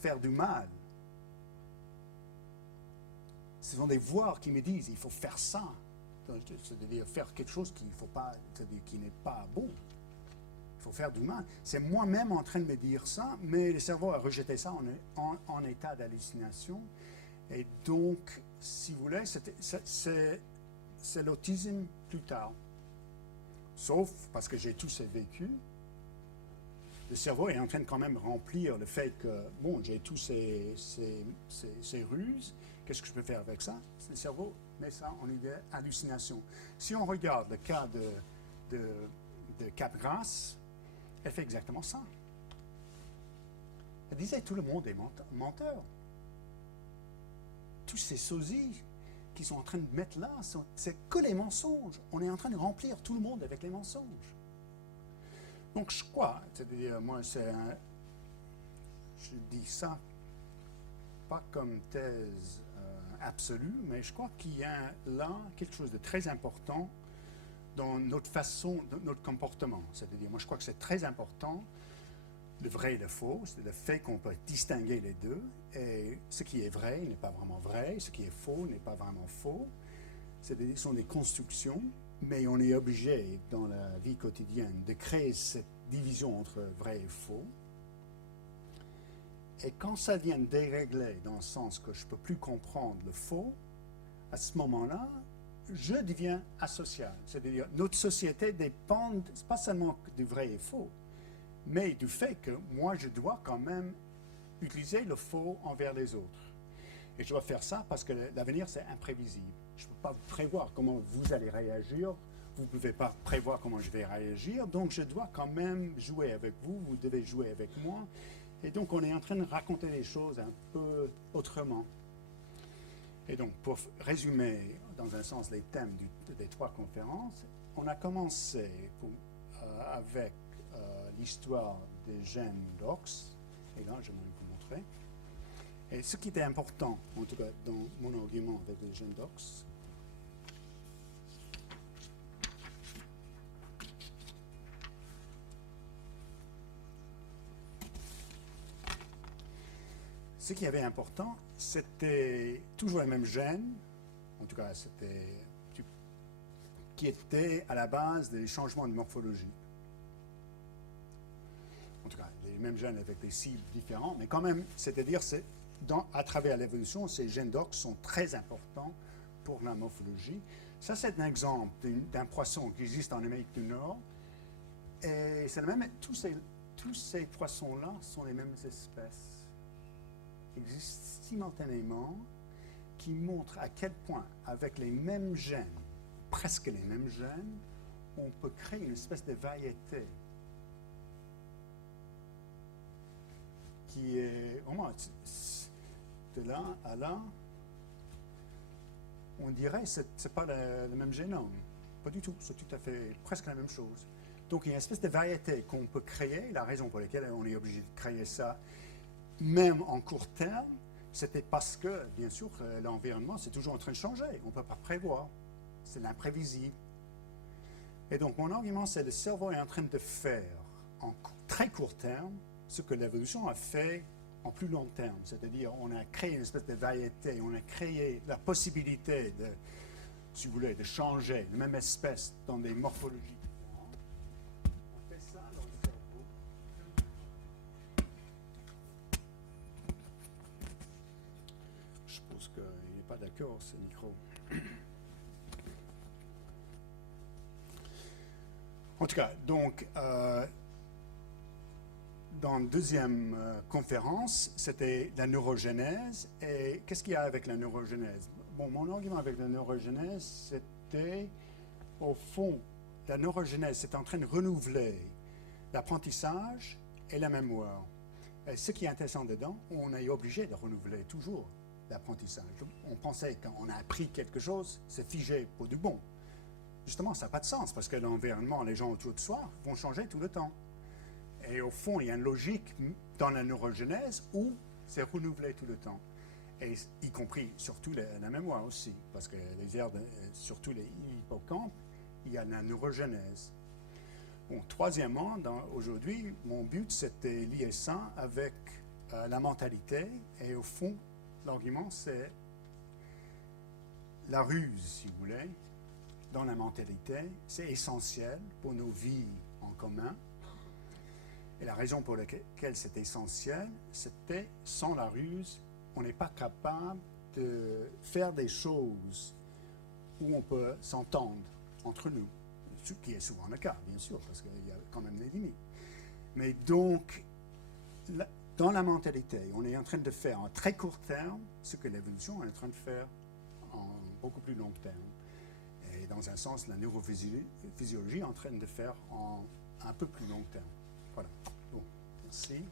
faire du mal. Ce sont des voix qui me disent, il faut faire ça. c'est-à-dire faire quelque chose qu'il faut pas, c'est-à-dire qui n'est pas bon. Il faut faire du mal. C'est moi-même en train de me dire ça, mais le cerveau a rejeté ça en état d'hallucination. Et donc, si vous voulez, c'est l'autisme plus tard. Sauf parce que j'ai tous ces vécus, le cerveau est en train de quand même remplir le fait que, bon, j'ai tous ces ruses, qu'est-ce que je peux faire avec ça? Le cerveau met ça en hallucination. Si on regarde le cas de Capgras, elle fait exactement ça. Elle disait tout le monde est menteur. Tous ces sosies qui sont en train de mettre là, c'est que les mensonges. On est en train de remplir tout le monde avec les mensonges. Donc je crois, c'est-à-dire moi je dis ça pas comme thèse absolue, mais je crois qu'il y a là quelque chose de très important dans notre façon, notre comportement. C'est-à-dire, moi je crois que c'est très important, le vrai et le faux, c'est le fait qu'on peut distinguer les deux, et ce qui est vrai n'est pas vraiment vrai, ce qui est faux n'est pas vraiment faux. Ce sont des constructions, mais on est obligé dans la vie quotidienne de créer cette division entre vrai et faux. Et quand ça vient dérégler dans le sens que je ne peux plus comprendre le faux, à ce moment-là, je deviens asocial. C'est-à-dire, notre société dépend pas seulement du vrai et faux, mais du fait que moi, je dois quand même utiliser le faux envers les autres. Et je dois faire ça parce que l'avenir, c'est imprévisible. Je ne peux pas prévoir comment vous allez réagir, vous ne pouvez pas prévoir comment je vais réagir, donc je dois quand même jouer avec vous, vous devez jouer avec moi. Et donc, on est en train de raconter les choses un peu autrement. Et donc, pour résumer, dans un sens, les thèmes des 3 conférences, on a commencé avec l'histoire des gènes DOX, et là, je vais vous montrer. Et ce qui était important, en tout cas dans mon argument avec les gènes DOX, ce qui avait important, c'était toujours les mêmes gènes, en tout cas, qui étaient à la base des changements de morphologie. En tout cas, les mêmes gènes avec des cibles différentes, mais quand même, c'est-à-dire, à travers l'évolution, ces gènes DOX sont très importants pour la morphologie. Ça, c'est un exemple d'un poisson qui existe en Amérique du Nord. Et c'est le même, tous ces poissons-là sont les mêmes espèces existent simultanément, qui montrent à quel point, avec les mêmes gènes, presque les mêmes gènes, on peut créer une espèce de variété qui est, au moins, de là à là, on dirait que ce n'est pas le même génome. Pas du tout, c'est tout à fait presque la même chose. Donc il y a une espèce de variété qu'on peut créer. La raison pour laquelle on est obligé de créer ça, même en court terme, c'était parce que, bien sûr, l'environnement, c'est toujours en train de changer. On ne peut pas prévoir. C'est l'imprévisible. Et donc, mon argument, c'est que le cerveau est en train de faire, en très court terme, ce que l'évolution a fait en plus long terme. C'est-à-dire, on a créé une espèce de variété, on a créé la possibilité de, si vous voulez, de changer la même espèce dans des morphologies. On fait ça dans le cerveau. Je pense qu'il n'est pas d'accord, ce micro. En tout cas, donc, dans la deuxième conférence, c'était la neurogénèse. Et qu'est-ce qu'il y a avec la neurogénèse? Bon, mon argument avec la neurogénèse, c'était, au fond, la neurogénèse, c'est en train de renouveler l'apprentissage et la mémoire. Et ce qui est intéressant dedans, on est obligé de renouveler toujours l'apprentissage. On pensait que quand on a appris quelque chose, c'est figé pour du bon. Justement, ça n'a pas de sens, parce que l'environnement, les gens autour de soi vont changer tout le temps. Et au fond, il y a une logique dans la neurogénèse où c'est renouvelé tout le temps. Et y compris, surtout, la mémoire aussi, parce que les aires, surtout les hippocampes, il y a la neurogénèse. Bon, troisièmement, aujourd'hui, mon but, c'était lier ça avec la mentalité. Et au fond, l'argument, c'est la ruse, si vous voulez. dans la mentalité, c'est essentiel pour nos vies en commun. Et la raison pour laquelle c'est essentiel, c'était sans la ruse, on n'est pas capable de faire des choses où on peut s'entendre entre nous, ce qui est souvent le cas, bien sûr, parce qu'il y a quand même des limites. Mais donc, dans la mentalité, on est en train de faire en très court terme ce que l'évolution est en train de faire en beaucoup plus long terme. Et dans un sens, la neurophysiologie est en train de faire en un peu plus long terme. Voilà. Bon, merci.